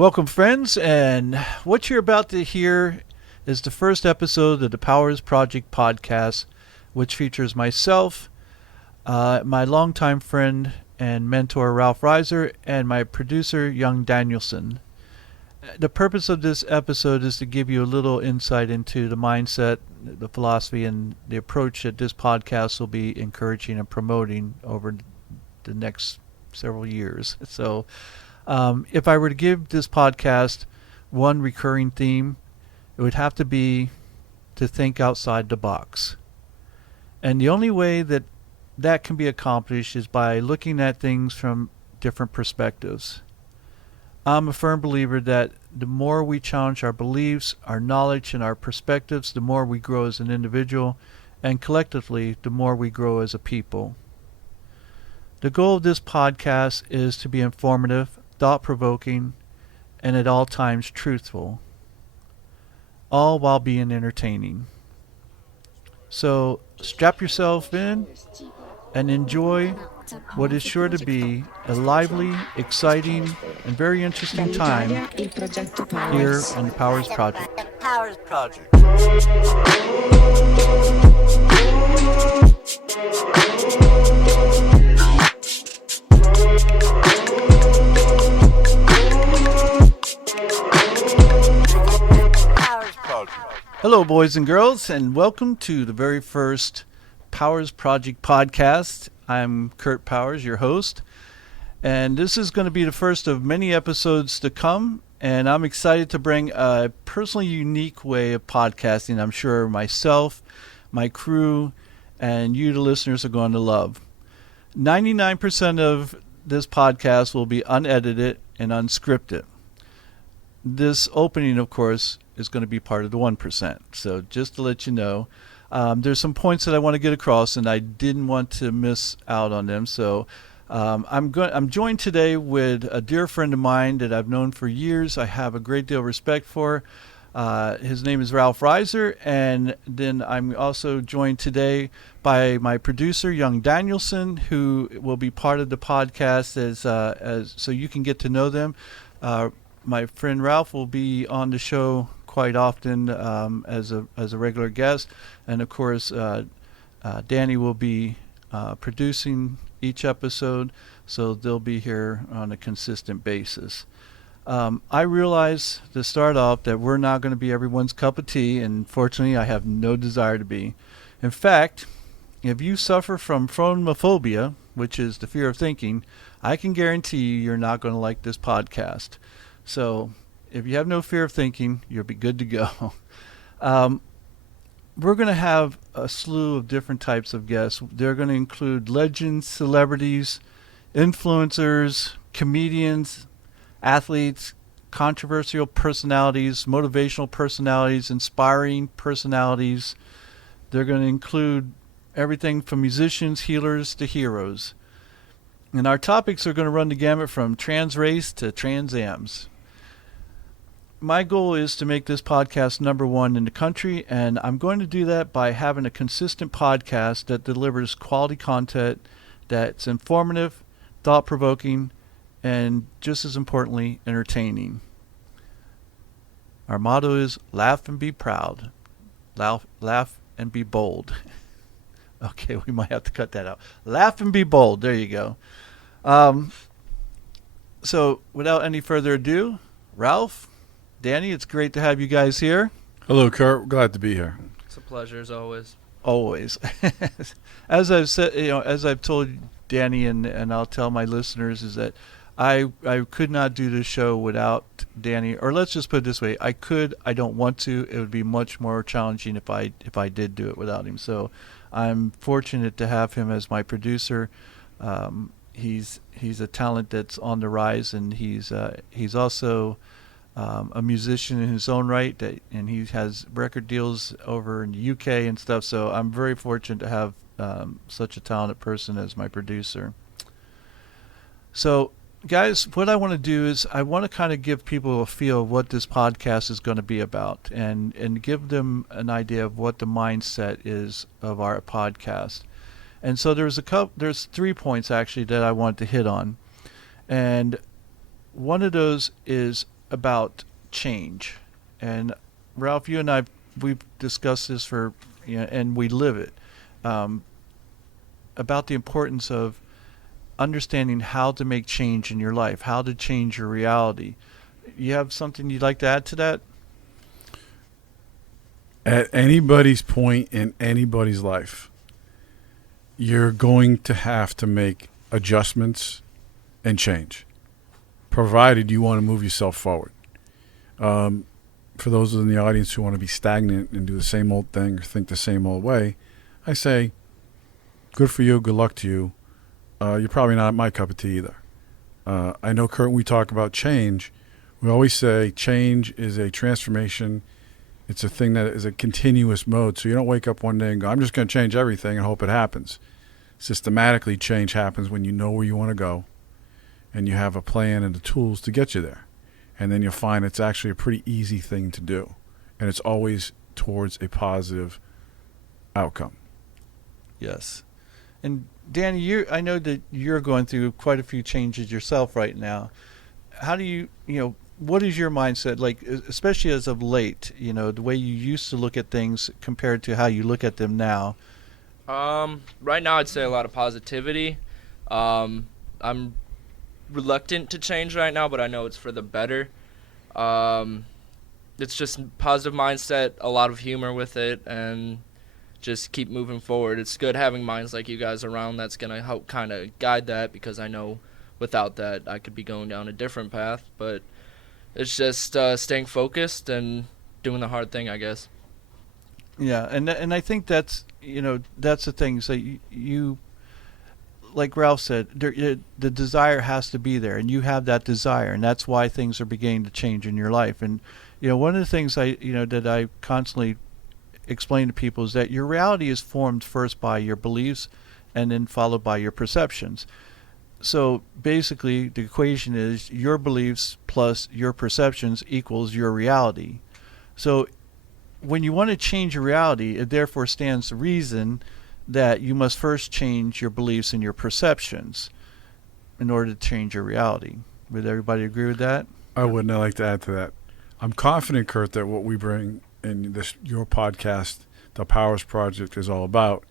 Welcome, friends, and what you're about to hear is the first episode of the Powers Project podcast, which features myself, my longtime friend and mentor Ralph Reiser, and my producer Young Danielson. The purpose of this episode is to give you a little insight into the mindset, the philosophy, and the approach that this podcast will be encouraging and promoting over the next several years. If I were to give this podcast one recurring theme, it would have to be to think outside the box. And the only way that that can be accomplished is by looking at things from different perspectives. I'm a firm believer that the more we challenge our beliefs, our knowledge, and our perspectives, the more we grow as an individual, and collectively, the more we grow as a people. The goal of this podcast is to be informative, thought-provoking, and at all times truthful, all while being entertaining. So strap yourself in and enjoy what is sure to be a lively, exciting, and very interesting time here on the Powers Project. Powers Project. Hello, boys and girls, and welcome to the very first Powers Project podcast. I'm Kurt Powers, your host, and this is going to be the first of many episodes to come, and I'm excited to bring a personally unique way of podcasting I'm sure myself, my crew, and you, the listeners, are going to love. 99% of this podcast will be unedited and unscripted. This opening, of course, is going to be part of the 1%. So just to let you know, there's some points that I want to get across, and I didn't want to miss out on them. So I'm joined today with a dear friend of mine that I've known for years. I have a great deal of respect for. His name is Ralph Reiser, and then I'm also joined today by my producer, Young Danielson, who will be part of the podcast as so you can get to know them. My friend Ralph will be on the show quite often as a regular guest, and of course Danny will be producing each episode, so they'll be here on a consistent basis. I realize to start off that we're not going to be everyone's cup of tea, and fortunately I have no desire to be. In fact, if you suffer from phronophobia, which is the fear of thinking, I can guarantee you're not going to like this podcast. So if you have no fear of thinking, you'll be good to go. We're going to have a slew of different types of guests. They're going to include legends, celebrities, influencers, comedians, athletes, controversial personalities, motivational personalities, inspiring personalities. They're going to include everything from musicians, healers, to heroes. And our topics are going to run the gamut from trans race to Trans Ams. My goal is to make this podcast number one in the country, and I'm going to do that by having a consistent podcast that delivers quality content that's informative, thought-provoking, and just as importantly, entertaining. Our motto is laugh and be proud. Laugh and be bold. Okay, we might have to cut that out. Laugh and be bold. There you go. So without any further ado, Ralph, Danny, it's great to have you guys here. Hello, Kurt. Glad to be here. It's a pleasure as always. Always. As I've said, as I've told Danny and I'll tell my listeners, is that I could not do this show without Danny. Or let's just put it this way: I don't want to. It would be much more challenging if I did do it without him. So I'm fortunate to have him as my producer. He's a talent that's on the rise, and he's also a musician in his own right, and he has record deals over in the UK and stuff. So I'm very fortunate to have such a talented person as my producer. So guys, what I want to do is I want to kind of give people a feel of what this podcast is going to be about, and give them an idea of what the mindset is of our podcast. And so there's 3 points actually that I want to hit on. And one of those is about change. And Ralph, you and we've discussed this for, and we live it, um, about the importance of understanding how to make change in your life, how to change your reality. You have something you'd like to add to that? At anybody's point in anybody's life, you're going to have to make adjustments and change, provided you want to move yourself forward. For those in the audience who want to be stagnant and do the same old thing or think the same old way, I say, good for you, good luck to you. You're probably not my cup of tea either. I know, Kurt, when we talk about change, we always say change is a transformation. It's a thing that is a continuous mode. So you don't wake up one day and go, I'm just going to change everything and hope it happens. Systematically, change happens when you know where you want to go and you have a plan and the tools to get you there. And then you'll find it's actually a pretty easy thing to do. And it's always towards a positive outcome. Yes. And Danny, I know that you're going through quite a few changes yourself right now. How do what is your mindset like, especially as of late, the way you used to look at things compared to how you look at them now? Right now I'd say a lot of positivity. I'm reluctant to change right now, but I know it's for the better. It's just positive mindset, a lot of humor with it, and just keep moving forward. It's good having minds like you guys around that's going to help kind of guide that, because I know without that I could be going down a different path. But it's just staying focused and doing the hard thing, I guess. Yeah, and I think that's that's the thing. So you like Ralph said, the desire has to be there, and you have that desire, and that's why things are beginning to change in your life. And one of the things that I constantly explain to people is that your reality is formed first by your beliefs, and then followed by your perceptions. So basically, the equation is your beliefs plus your perceptions equals your reality. So when you want to change your reality, it therefore stands to reason that you must first change your beliefs and your perceptions in order to change your reality. Would everybody agree with that? I wouldn't. Like to add to that. I'm confident, Kurt, that what we bring in your podcast, the Powers Project, is all about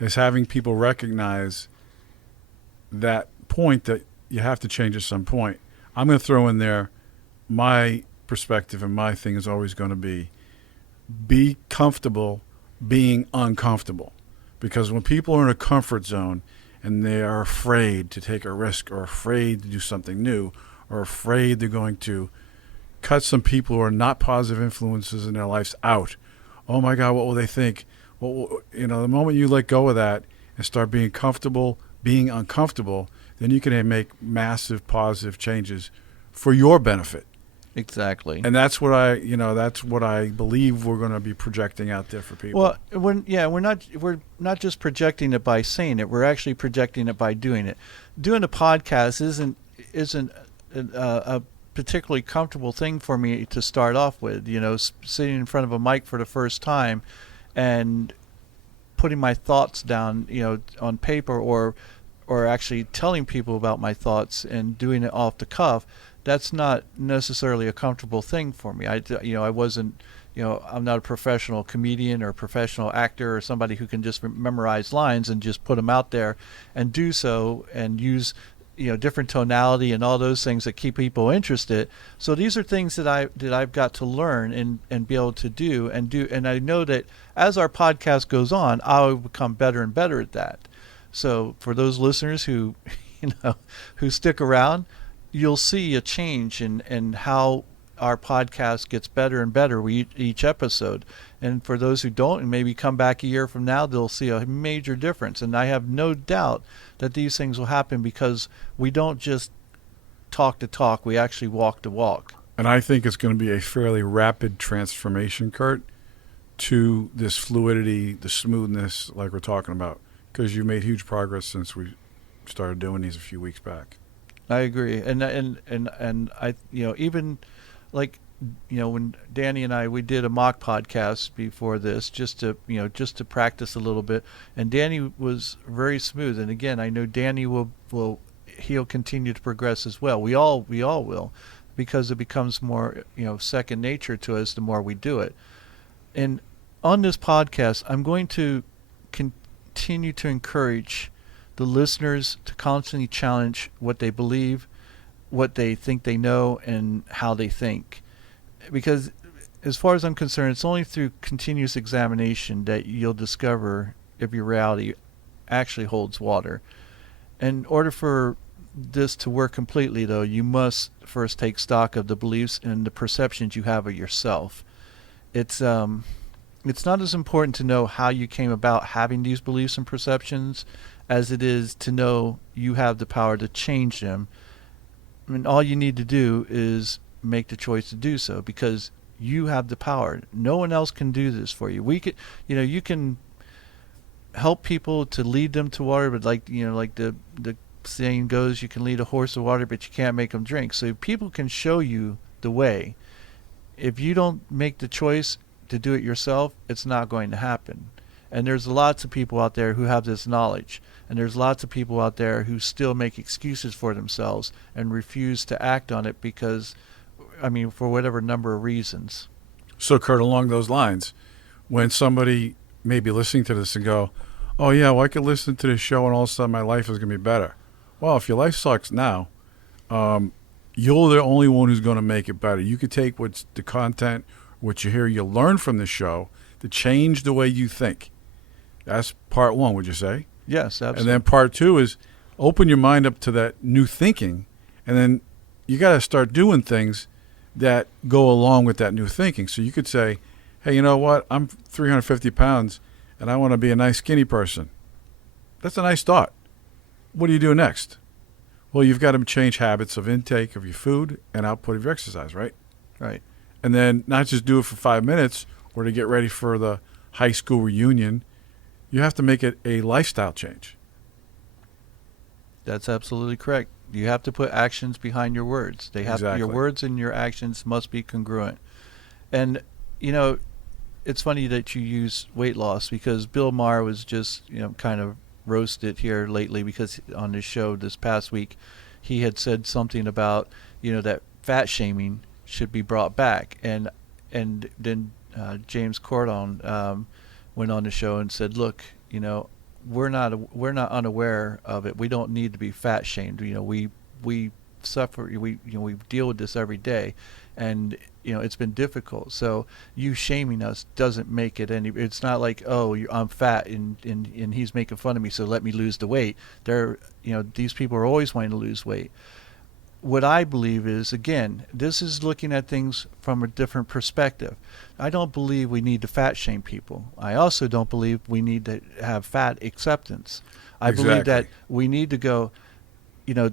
is having people recognize that point that you have to change at some point. I'm going to throw in there my perspective, and my thing is always going to be comfortable being uncomfortable. Because when people are in a comfort zone and they are afraid to take a risk, or afraid to do something new, or afraid they're going to cut some people who are not positive influences in their lives out, oh my God, what will they think? The moment you let go of that and start being comfortable, being uncomfortable, then you can make massive positive changes for your benefit. Exactly. And that's what I believe we're going to be projecting out there for people. Well, we're not just projecting it by saying it. We're actually projecting it by doing it. Doing a podcast isn't a particularly comfortable thing for me to start off with. Sitting in front of a mic for the first time and putting my thoughts down, on paper, or actually telling people about my thoughts and doing it off the cuff. That's not necessarily a comfortable thing for me. I wasn't, I'm not a professional comedian or a professional actor or somebody who can just memorize lines and just put them out there and do so and use, different tonality and all those things that keep people interested. So these are things that I've got to learn and be able to do. And I know that as our podcast goes on, I'll become better and better at that. So for those listeners who, who stick around, you'll see a change in how our podcast gets better and better with each episode. And for those who don't, and maybe come back a year from now, they'll see a major difference. And I have no doubt that these things will happen because we don't just talk to talk, we actually walk to walk. And I think it's going to be a fairly rapid transformation, Kurt, to this fluidity, the smoothness like we're talking about, because you made huge progress since we started doing these a few weeks back. I agree, and I even like when Danny and we did a mock podcast before this just to practice a little bit, and Danny was very smooth, and again I know Danny he'll continue to progress as well. We all will, because it becomes more, second nature to us the more we do it. And on this podcast, I'm going to continue to encourage the listeners to constantly challenge what they believe, what they think they know, and how they think. Because as far as I'm concerned, it's only through continuous examination that you'll discover if your reality actually holds water. In order for this to work completely, though, you must first take stock of the beliefs and the perceptions you have of yourself. It's not as important to know how you came about having these beliefs and perceptions as it is to know you have the power to change them. I mean, all you need to do is make the choice to do so, because you have the power. No one else can do this for you. You can help people to lead them to water, but like the saying goes, you can lead a horse to water, but you can't make them drink. So people can show you the way. If you don't make the choice to do it yourself, it's not going to happen. And there's lots of people out there who have this knowledge, and there's lots of people out there who still make excuses for themselves and refuse to act on it because, for whatever number of reasons. So, Kurt, along those lines, when somebody may be listening to this and go, oh, yeah, well, I could listen to this show and all of a sudden my life is going to be better. Well, if your life sucks now, you're the only one who's going to make it better. You could take what's the content, what you hear, you learn from the show to change the way you think. That's part one, would you say? Yes, absolutely. And then part two is open your mind up to that new thinking, and then you got to start doing things that go along with that new thinking. So you could say, hey, you know what? I'm 350 pounds, and I want to be a nice skinny person. That's a nice thought. What do you do next? Well, you've got to change habits of intake of your food and output of your exercise, right? Right. And then not just do it for 5 minutes or to get ready for the high school reunion. You have to make it a lifestyle change. That's absolutely correct. You have to put actions behind your words. Exactly. Your words and your actions must be congruent. And it's funny that you use weight loss, because Bill Maher was just kind of roasted here lately, because on his show this past week he had said something about that fat shaming should be brought back, and then James Corden went on the show and said, look, we're not unaware of it. We don't need to be fat shamed. We suffer. We deal with this every day, and it's been difficult. So you shaming us doesn't make it any. It's not like, oh, I'm fat and he's making fun of me, so let me lose the weight. These people are always wanting to lose weight. What I believe is, again, this is looking at things from a different perspective. I don't believe we need to fat shame people. I also don't believe we need to have fat acceptance. I believe that we need to go,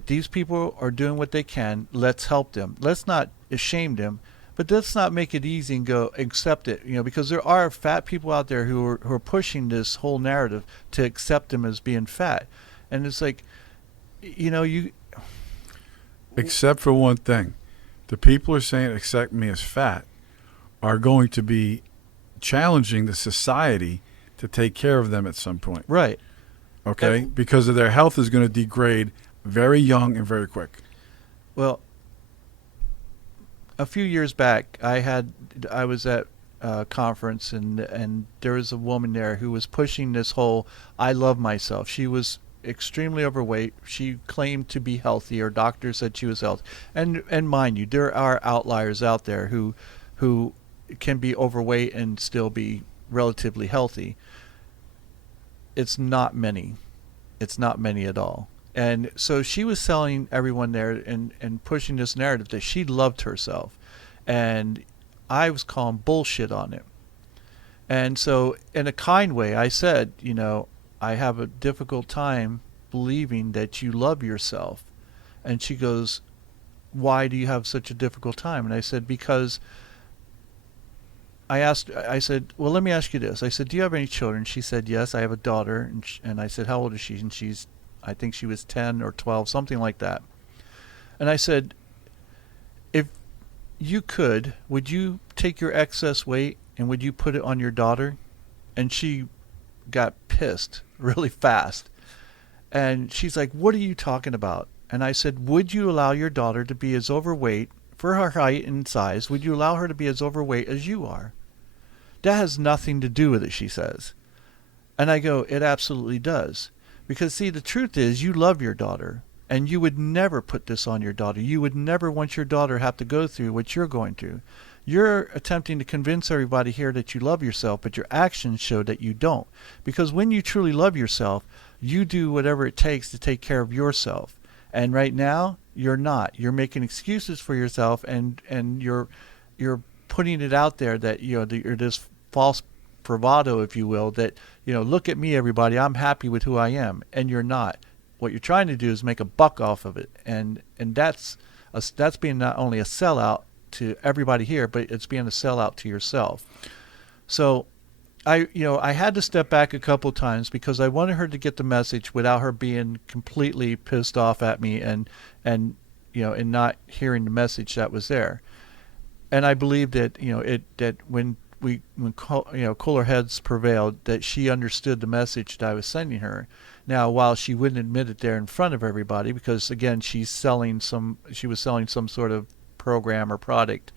these people are doing what they can. Let's help them. Let's not shame them, but let's not make it easy and go accept it. Because there are fat people out there who are pushing this whole narrative to accept them as being fat, and it's like, you. Except for one thing. The people who are saying accept me as fat are going to be challenging the society to take care of them at some point. Right. Okay? Because of their health is going to degrade very young and very quick. Well, a few years back, I was at a conference, and there was a woman there who was pushing this whole I love myself. She was extremely overweight. She claimed to be healthy. Her doctor said she was healthy. And mind you, there are outliers out there who can be overweight and still be relatively healthy. It's not many. It's not many at all. And so she was selling everyone there and pushing this narrative that she loved herself. And I was calling bullshit on it. And so in a kind way, I said, I have a difficult time believing that you love yourself. And she goes, why do you have such a difficult time? And I said, because I said, well, let me ask you this. I said, do you have any children? She said, yes, I have a daughter. And I said, how old is she? And I think she was 10 or 12, something like that. And I said, if you could, would you take your excess weight and would you put it on your daughter? And she got pissed really fast. And she's like, what are you talking about? And I said, would you allow your daughter to be as overweight for her height and size, would you allow her to be as overweight as you are? That has nothing to do with it, she says. And I go, it absolutely does. Because, see, the truth is you love your daughter, and you would never put this on your daughter. You would never want your daughter to have to go through what you're going through. You're attempting to convince everybody here that you love yourself, but your actions show that you don't. Because when you truly love yourself, you do whatever it takes to take care of yourself. And right now, you're not. You're making excuses for yourself, and you're putting it out there that you're this false bravado, if you will, that look at me, everybody, I'm happy with who I am, and you're not. What you're trying to do is make a buck off of it, and that's being not only a sellout to everybody here, but it's being a sellout to yourself. So I had to step back a couple times because I wanted her to get the message without her being completely pissed off at me and not hearing the message that was there. And I believe that that when cooler heads prevailed, that she understood the message that I was sending her. Now, while she wouldn't admit it there in front of everybody, because again she was selling some sort of program or product,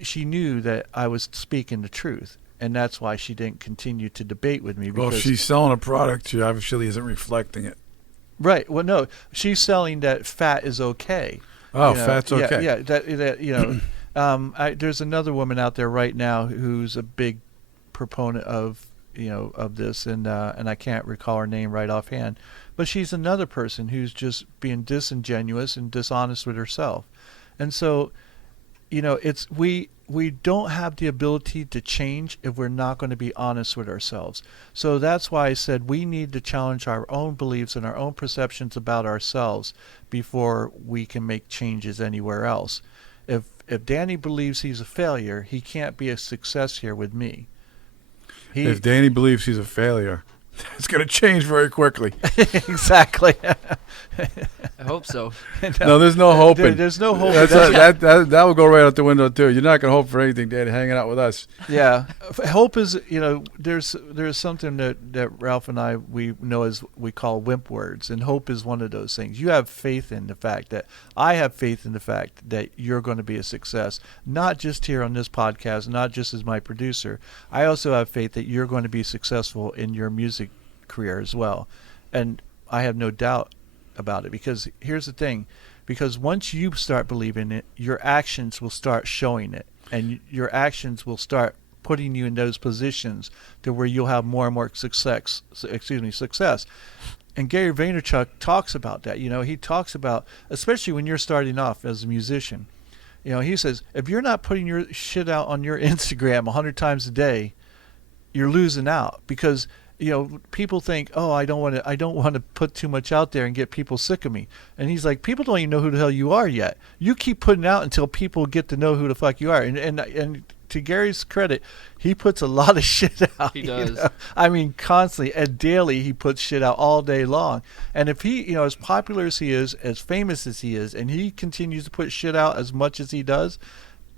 she knew that I was speaking the truth, and that's why she didn't continue to debate with me. Well, if she's selling a product, she obviously isn't reflecting it. Right. Well, no, she's selling that fat is okay. Oh, fat's okay. Yeah. There's another woman out there right now who's a big proponent of this, and I can't recall her name right offhand, but she's another person who's just being disingenuous and dishonest with herself. And so, we don't have the ability to change if we're not going to be honest with ourselves. So that's why I said we need to challenge our own beliefs and our own perceptions about ourselves before we can make changes anywhere else. If Danny believes he's a failure, he can't be a success here with me. If Danny believes he's a failure, it's going to change very quickly. Exactly. I hope so. No, there's no hope. There's no hope. That will go right out the window too. You're not going to hope for anything, Danny, hanging out with us. Yeah, hope is there's something that Ralph and we know as we call wimp words, and hope is one of those things. You have faith in the fact that I have faith in the fact that you're going to be a success, not just here on this podcast, not just as my producer. I also have faith that you're going to be successful in your music career as well, and I have no doubt about it, because here's the thing, because once you start believing it, your actions will start showing it, and your actions will start putting you in those positions to where you'll have more and more success. And Gary Vaynerchuk talks about that. He talks about, especially when you're starting off as a musician, he says, if you're not putting your shit out on your Instagram 100 times a day, you're losing out, because people think, oh, I don't want to put too much out there and get people sick of me. And he's like, people don't even know who the hell you are yet. You keep putting out until people get to know who the fuck you are. And to Gary's credit, he puts a lot of shit out. He does. I mean, constantly and daily, he puts shit out all day long. And if he, as popular as he is, as famous as he is, and he continues to put shit out as much as he does,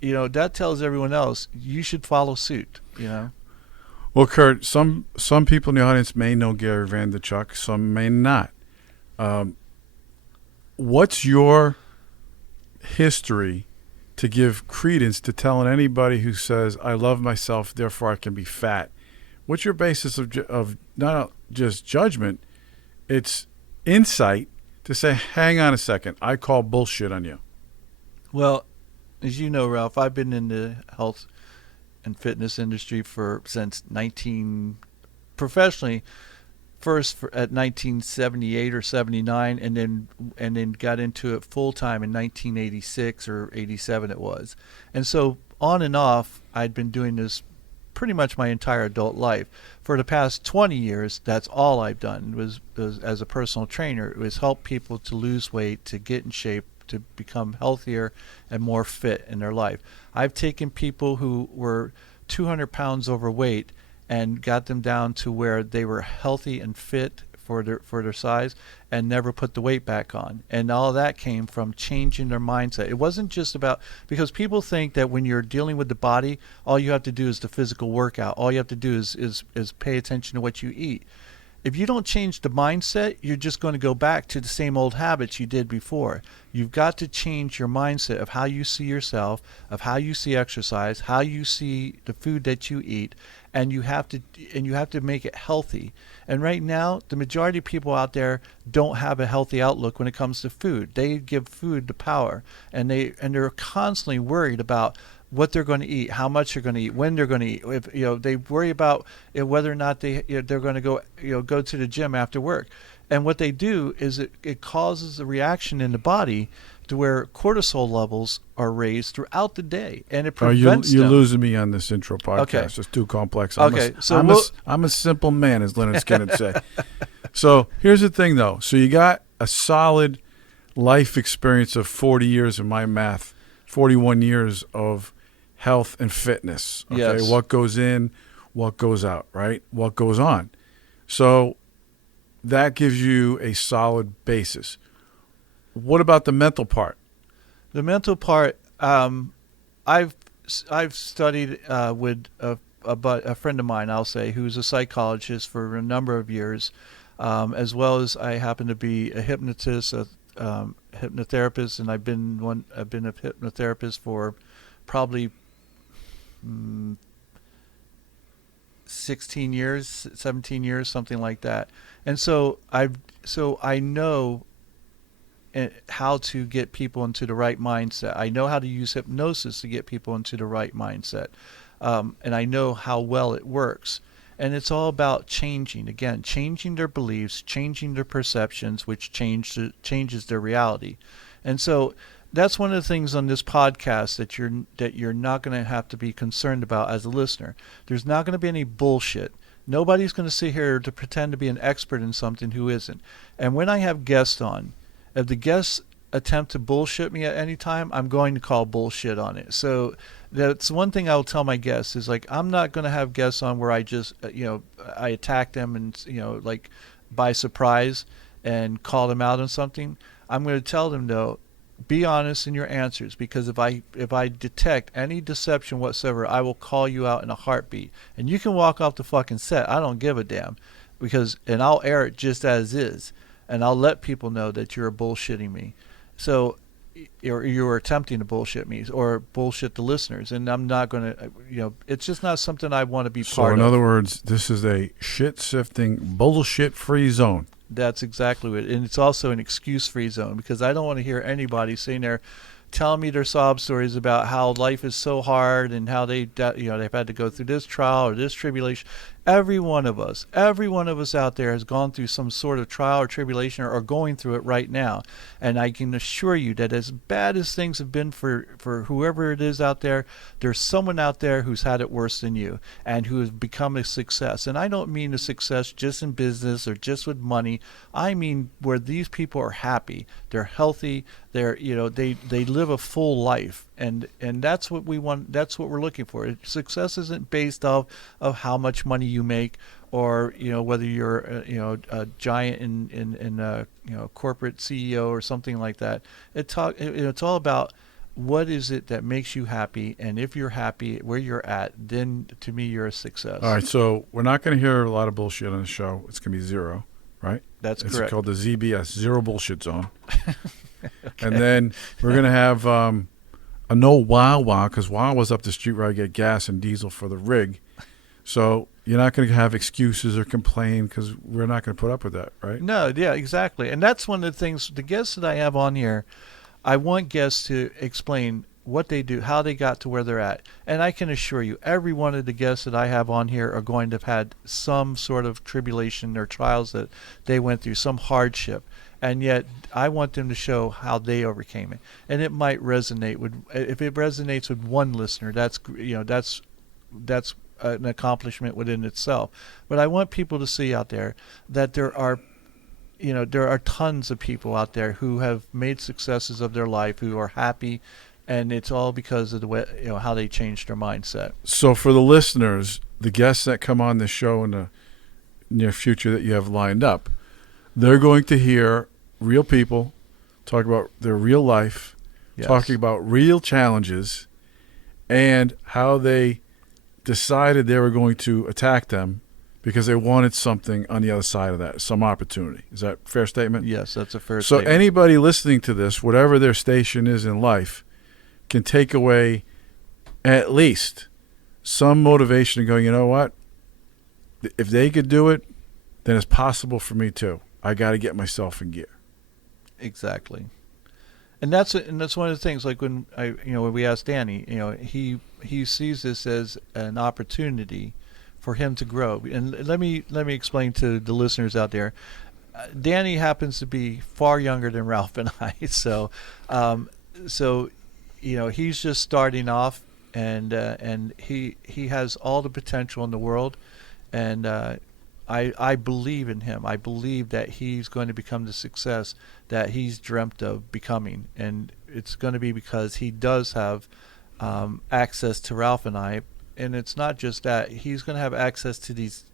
that tells everyone else you should follow suit. Well, Kurt, some people in the audience may know Gary Vaynerchuk, some may not. What's your history to give credence to telling anybody who says, I love myself, therefore I can be fat? What's your basis of not just judgment, it's insight to say, hang on a second, I call bullshit on you? Well, as you know, Ralph, I've been in the health and fitness industry since professionally, at 1978 or 79, and then got into it full time in 1986 or 87 it was. And so on and off, I'd been doing this pretty much my entire adult life. For the past 20 years, that's all I've done was as a personal trainer. It was help people to lose weight, to get in shape, to become healthier and more fit in their life. I've taken people who were 200 pounds overweight and got them down to where they were healthy and fit for their size, and never put the weight back on. And all that came from changing their mindset. It wasn't just about, because people think that when you're dealing with the body, all you have to do is the physical workout. All you have to do is pay attention to what you eat. if you don't change the mindset, you're just going to go back to the same old habits you did before. You've got to change your mindset of how you see yourself, of how you see exercise, how you see the food that you eat, and you have to make it healthy. And right now, the majority of people out there don't have a healthy outlook when it comes to food. They give food the power, and they're constantly worried about what they're going to eat, how much they're going to eat, when they're going to eat. If they worry about whether or not they're going to go to the gym after work. And what they do is it causes a reaction in the body to where cortisol levels are raised throughout the day, and it prevents you're them. losing me on this intro podcast. Okay. It's too complex. Okay, I'm a simple man, as Leonard Skinner would say. So here's the thing, though. So you got a solid life experience of 40 years in my math, 41 years of health and fitness. Okay, Yes. What goes in, what goes out, right? What goes on. So that gives you a solid basis. What about the mental part? The mental part, I've studied with a friend of mine, I'll say, who's a psychologist for a number of years, as well as I happen to be a hypnotist, a hypnotherapist, and I've been a hypnotherapist for probably 16 years, 17 years, something like that. And so I know how to get people into the right mindset. I know how to use hypnosis to get people into the right mindset. And I know how well it works. And it's all about changing their beliefs, changing their perceptions, which changes their reality. And so that's one of the things on this podcast that you're not going to have to be concerned about as a listener. There's not going to be any bullshit. Nobody's going to sit here to pretend to be an expert in something who isn't. And when I have guests on, if the guests attempt to bullshit me at any time, I'm going to call bullshit on it. So that's one thing I'll tell my guests is, like, I'm not going to have guests on where I just, I attack them and, like by surprise and call them out on something. I'm going to tell them, though, be honest in your answers, because if I detect any deception whatsoever, I will call you out in a heartbeat. And you can walk off the fucking set. I don't give a damn, and I'll air it just as is. And I'll let people know that you're bullshitting me. So, or you're attempting to bullshit me or bullshit the listeners. And I'm not going to, it's just not something I want to be part of. So in other words, this is a shit-sifting, bullshit-free zone. That's exactly what. And it's also an excuse-free zone, because I don't want to hear anybody sitting there telling me their sob stories about how life is so hard and how they've had to go through this trial or this tribulation. Every one of us out there has gone through some sort of trial or tribulation, or going through it right now. And I can assure you that as bad as things have been for whoever it is out there, there's someone out there who's had it worse than you and who has become a success. And I don't mean a success just in business or just with money. I mean where these people are happy, they're healthy, they live a full life. And that's what we want. That's what we're looking for. Success isn't based off of how much money you make, or whether you're a giant in corporate CEO or something like that. It's all about what is it that makes you happy, and if you're happy where you're at, then to me you're a success. All right, so we're not going to hear a lot of bullshit on the show. It's going to be zero, right? That's correct. It's called the ZBS, Zero Bullshit Zone. Okay. And then we're going to have a no Wawa, because Wawa's up the street where I get gas and diesel for the rig. So you're not going to have excuses or complain, because we're not going to put up with that, right? No, yeah, exactly. And that's one of the things, the guests that I have on here, I want guests to explain what they do, how they got to where they're at. And I can assure you, every one of the guests that I have on here are going to have had some sort of tribulation or trials that they went through, some hardship. And yet I want them to show how they overcame it. And it might resonate if it resonates with one listener, that's an accomplishment within itself. But I want people to see out there that there are tons of people out there who have made successes of their life, who are happy, and it's all because of the way, how they changed their mindset. So for the listeners, the guests that come on this show in the near future that you have lined up, they're going to hear real people talk about their real life, Yes. talking about real challenges, and how they decided they were going to attack them because they wanted something on the other side of that, some opportunity. Is that a fair statement? Yes, that's a fair So statement. anybody listening to this, whatever their station is in life, can take away at least some motivation and go, you know what? If they could do it, then it's possible for me too. I got to get myself in gear. Exactly. And that's one of the things. Like when when we asked Danny, he sees this as an opportunity for him to grow. And let me explain to the listeners out there. Danny happens to be far younger than Ralph and I, so he's just starting off, and he has all the potential in the world, and I believe in him. I believe that he's going to become the success that he's dreamt of becoming, and it's going to be because he does have access to Ralph and I, and it's not just that. He's going to have access to these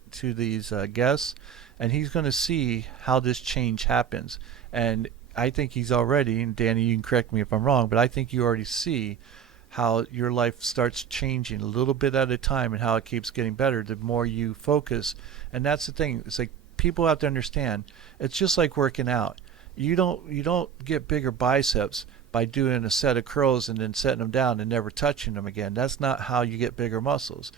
guests, and he's going to see how this change happens. And I think he's already, and Danny, you can correct me if I'm wrong, but I think you already see how your life starts changing a little bit at a time and how it keeps getting better the more you focus. And that's the thing. It's like people have to understand. It's just like working out. You don't get bigger biceps by doing a set of curls and then setting them down and never touching them again. That's not how you get bigger muscles.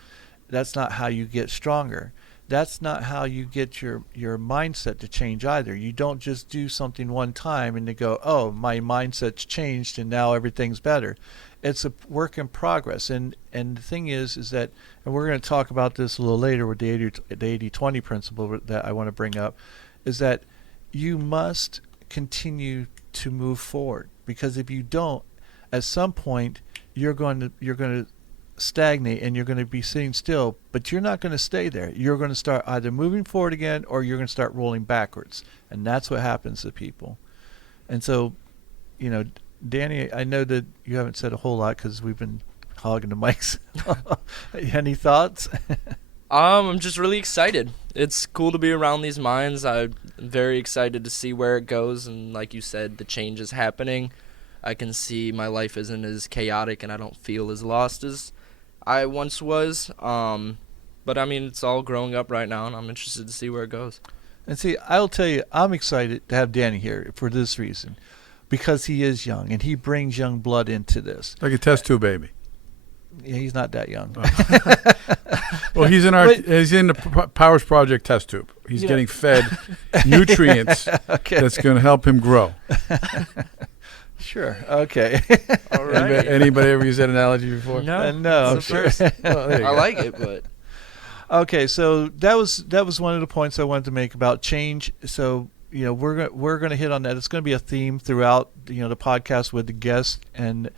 That's not how you get stronger. That's not how you get your mindset to change either. You don't just do something one time and they go, oh, my mindset's changed and now everything's better. It's a work in progress. And the thing is that, and we're going to talk about this a little later with the 80-20 principle that I want to bring up, is that you must continue to move forward, because if you don't, at some point you're going to stagnate and you're going to be sitting still, but you're not going to stay there. You're going to start either moving forward again or you're going to start rolling backwards, and that's what happens to people. And so, Danny, I know that you haven't said a whole lot because we've been hogging the mics. Any thoughts? I'm just really excited. It's cool to be around these mines. I'm very excited to see where it goes, and like you said, the change is happening. I can see my life isn't as chaotic and I don't feel as lost as I once was. But I mean, it's all growing up right now, and I'm interested to see where it goes. And see, I'll tell you, I'm excited to have Danny here for this reason, because he is young and he brings young blood into this. Like a test tube baby. Yeah, he's not that young. Well, he's in the Powers Project test tube. He's getting fed nutrients that's going to help him grow. Sure. Okay. All right. Anybody ever used that analogy before? No, No, it's the sure. first. Well, there you I go. like it, but Okay, so that was one of the points I wanted to make about change. So we're gonna hit on that. It's gonna be a theme throughout the podcast with the guests, and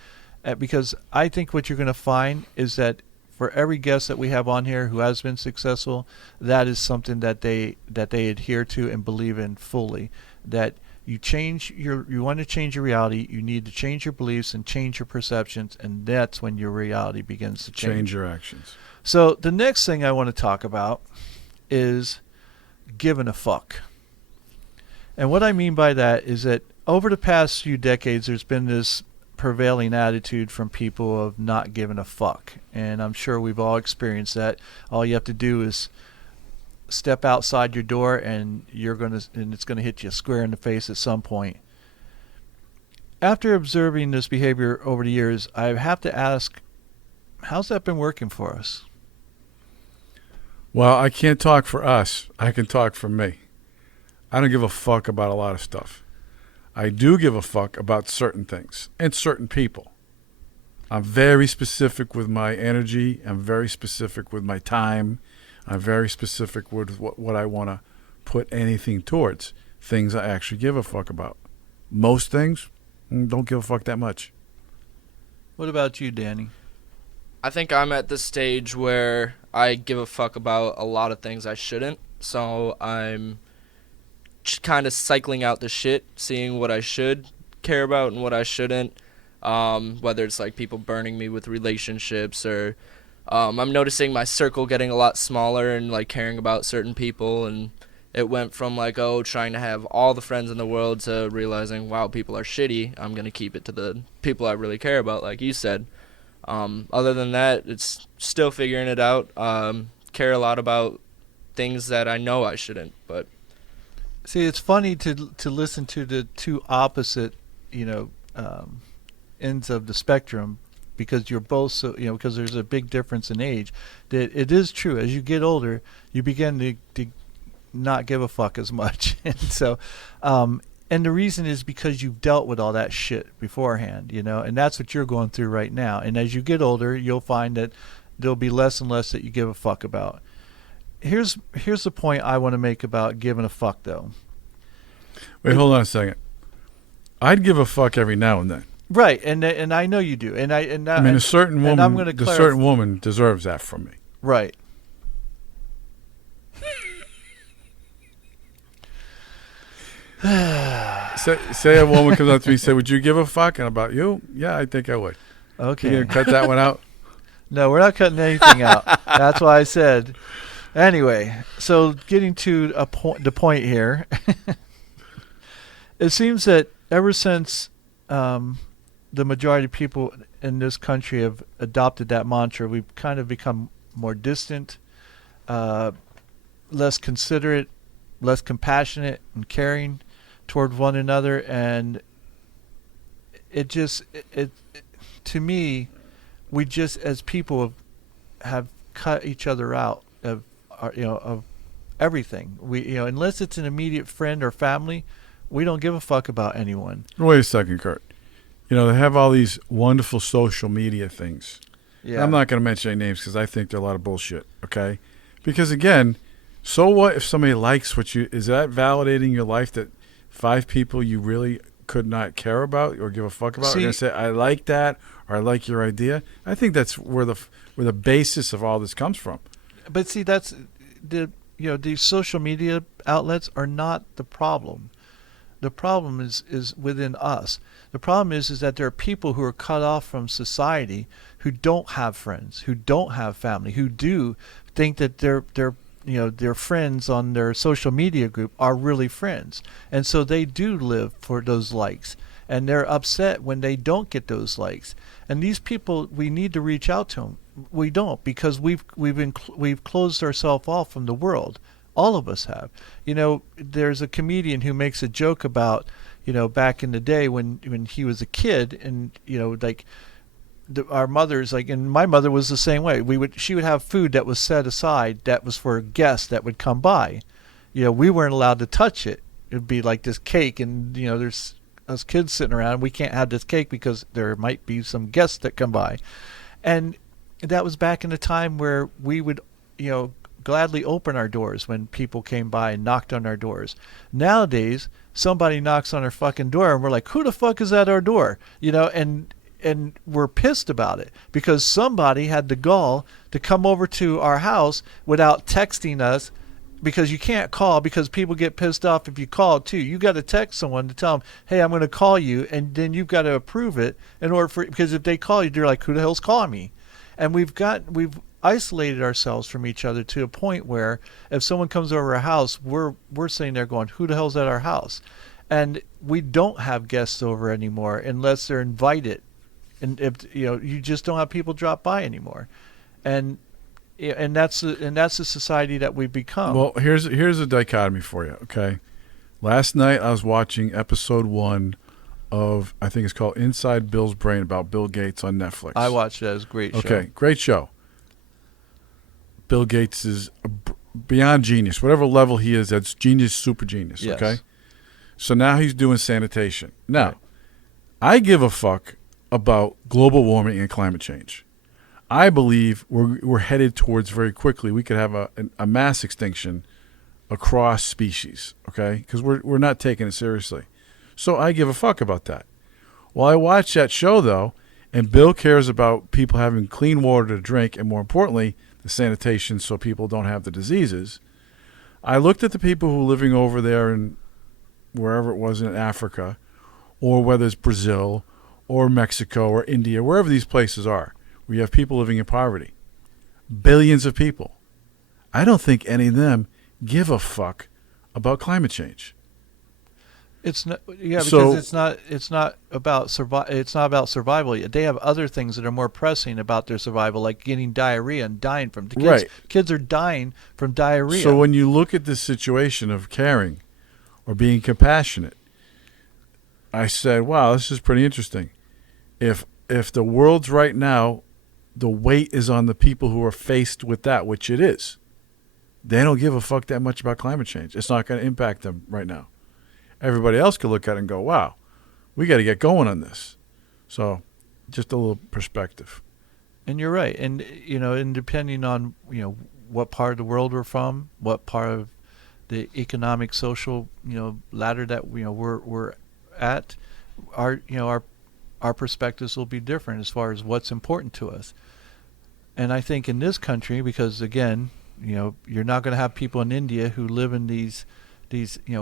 because I think what you're gonna find is that for every guest that we have on here who has been successful, that is something that they adhere to and believe in fully. That you want to change your reality, you need to change your beliefs and change your perceptions, and that's when your reality begins to Change your actions. So the next thing I want to talk about is giving a fuck. And what I mean by that is that over the past few decades, there's been this prevailing attitude from people of not giving a fuck. And I'm sure we've all experienced that. All you have to do is step outside your door and it's going to hit you square in the face at some point. After observing this behavior over the years, I have to ask, how's that been working for us? Well, I can't talk for us. I can talk for me. I don't give a fuck about a lot of stuff. I do give a fuck about certain things and certain people. I'm very specific with my energy. I'm very specific with my time. I'm very specific with what I want to put anything towards. Things I actually give a fuck about. Most things, don't give a fuck that much. What about you, Danny? I think I'm at the stage where I give a fuck about a lot of things I shouldn't. So I'm kind of cycling out the shit, seeing what I should care about and what I shouldn't. Whether it's like people burning me with relationships, or I'm noticing my circle getting a lot smaller and like caring about certain people, and it went from like, trying to have all the friends in the world to realizing, wow, people are shitty. I'm going to keep it to the people I really care about, like you said. Other than that, it's still figuring it out. Care a lot about things that I know I shouldn't. But See, it's funny to listen to the two opposite, ends of the spectrum, because you're both so, because there's a big difference in age. That it is true, as you get older, you begin to not give a fuck as much, and so, and the reason is because you've dealt with all that shit beforehand, and that's what you're going through right now. And as you get older, you'll find that there'll be less and less that you give a fuck about. Here's the point I want to make about giving a fuck, though. Wait, hold on a second. I'd give a fuck every now and then. Right, and I know you do, and I mean, a certain woman, I'm gonna certain woman deserves that from me. Right. Say a woman comes up to me and say, "Would you give a fuck?" And about you? Yeah, I think I would. Okay. You gonna cut that one out? No, we're not cutting anything out. That's why I said. Anyway, so getting to the point here, it seems that ever since the majority of people in this country have adopted that mantra, we've kind of become more distant, less considerate, less compassionate and caring toward one another, and it to me, we just as people have cut each other out of everything. We unless it's an immediate friend or family, we don't give a fuck about anyone. Wait a second, Kurt. They have all these wonderful social media things. Yeah. I'm not going to mention any names because I think they're a lot of bullshit. Okay, because again, so what if somebody likes what you? Is that validating your life that 5 people you really could not care about or give a fuck about are going to say, "I like that" or "I like your idea"? I think that's where the basis of all this comes from. But see, that's these social media outlets are not the problem. The problem is within us. The problem is that there are people who are cut off from society, who don't have friends, who don't have family, who do think that their friends on their social media group are really friends, and so they do live for those likes, and they're upset when they don't get those likes. And these people, we need to reach out to them. We don't, because we've closed ourselves off from the world. All of us have. There's a comedian who makes a joke about, back in the day when he was a kid, and our mothers, and my mother was the same way. She would have food that was set aside that was for guests that would come by. We weren't allowed to touch it. It'd be like this cake, and there's us kids sitting around. We can't have this cake because there might be some guests that come by, and that was back in a time where we would, gladly open our doors when people came by and knocked on our doors. Nowadays, somebody knocks on our fucking door and we're like, who the fuck is at our door? And we're pissed about it because somebody had the gall to come over to our house without texting us, because you can't call, because people get pissed off if you call too. You got to text someone to tell them, hey, I'm going to call you, and then you've got to approve it in order for, because if they call you, they're like, who the hell's calling me? And we've isolated ourselves from each other to a point where if someone comes over our house, we're sitting there going, who the hell's at our house? And we don't have guests over anymore unless they're invited. And if you just don't have people drop by anymore. And that's the society that we've become. Well, here's a dichotomy for you, okay? Last night I was watching episode 1 of, I think it's called Inside Bill's Brain, about Bill Gates on Netflix. I watched that. It was a great show. Okay, great show. Bill Gates is beyond genius. Whatever level he is, that's genius, super genius, yes. Okay? So now he's doing sanitation. Now, right. I give a fuck about global warming and climate change. I believe we're headed towards, very quickly, we could have a mass extinction across species, okay? Because we're not taking it seriously. So I give a fuck about that. Well, I watch that show, though, and Bill cares about people having clean water to drink, and more importantly, the sanitation so people don't have the diseases. I looked at the people who are living over there in wherever it was in Africa, or whether it's Brazil or Mexico or India, wherever these places are, where you have people living in poverty. Billions of people. I don't think any of them give a fuck about climate change. It's not, yeah, because So- it's not about it's not about survival yet. They have other things that are more pressing about their survival, like getting diarrhea and dying from the kids. Right. Kids are dying from diarrhea. So when you look at this situation of caring or being compassionate, I said, wow, this is pretty interesting. If the world's right now, the weight is on the people who are faced with that, which it is. They don't give a fuck that much about climate change. It's not going to impact them right now. Everybody else could look at it and go, wow, we got to get going on this. So just a little perspective. And you're right. And, and depending on, what part of the world we're from, what part of the economic, social, ladder that, we're at, our perspectives will be different as far as what's important to us. And I think in this country, because again, you're not going to have people in India who live in these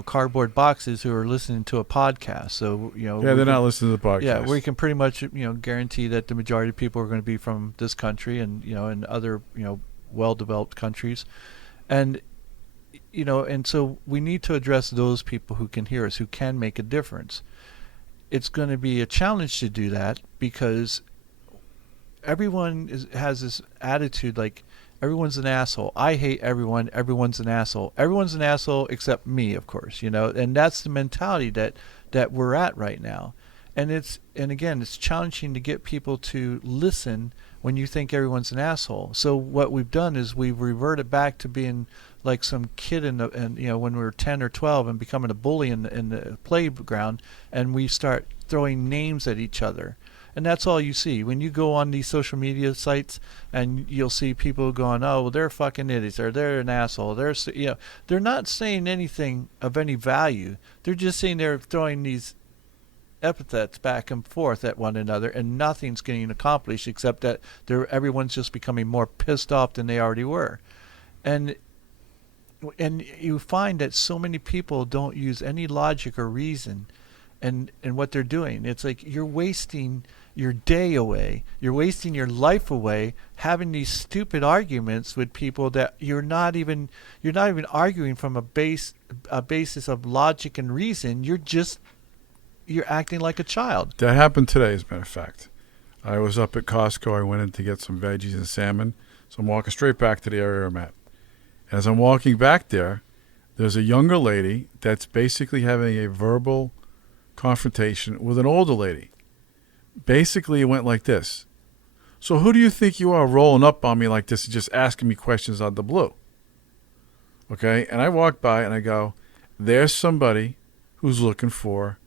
cardboard boxes who are listening to a podcast. So They're not listening to the podcast. Yeah, we can pretty much guarantee that the majority of people are going to be from this country and and other well-developed countries, and and so we need to address those people who can hear us, who can make a difference. It's going to be a challenge to do that because everyone has this attitude like everyone's an asshole. I hate everyone. Everyone's an asshole. Everyone's an asshole except me, of course, and that's the mentality that we're at right now. And again, it's challenging to get people to listen when you think everyone's an asshole. So what we've done is we've reverted back to being like some kid when we were 10 or 12 and becoming a bully in the playground, and we start throwing names at each other. And that's all you see when you go on these social media sites, and you'll see people going, "Oh, well, they're fucking idiots," or "They're an asshole." They're not saying anything of any value. They're just saying they're throwing these epithets back and forth at one another, and nothing's getting accomplished except that everyone's just becoming more pissed off than they already were. And you find that so many people don't use any logic or reason in what they're doing. It's like you're wasting your day away, you're wasting your life away having these stupid arguments with people that you're not even arguing from a basis of logic and reason. You're acting like a child. That happened today, as a matter of fact. I was up at Costco. I went in to get some veggies and salmon. So I'm walking straight back to the area I'm at. As I'm walking back there, there's a younger lady that's basically having a verbal confrontation with an older lady. Basically, it went like this. So who do you think you are rolling up on me like this and just asking me questions out of the blue? Okay? And I walk by and I go, there's somebody who's looking for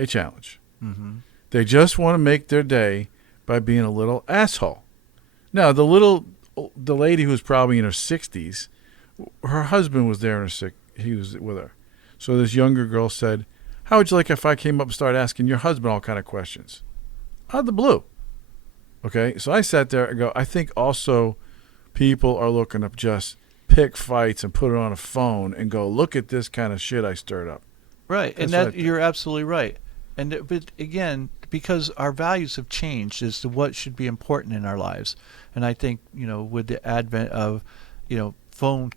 a challenge. Mm-hmm. They just want to make their day by being a little asshole. Now, the lady who was probably in her 60s, her husband was there he was with her. So this younger girl said, how would you like if I came up and started asking your husband all kind of questions? Out of the blue. Okay, so I sat there and go, I think also people are looking to just pick fights and put it on a phone and go, look at this kind of shit I stirred up. Right, and That's that you're absolutely right. But again, because our values have changed as to what should be important in our lives, and I think with the advent of phone,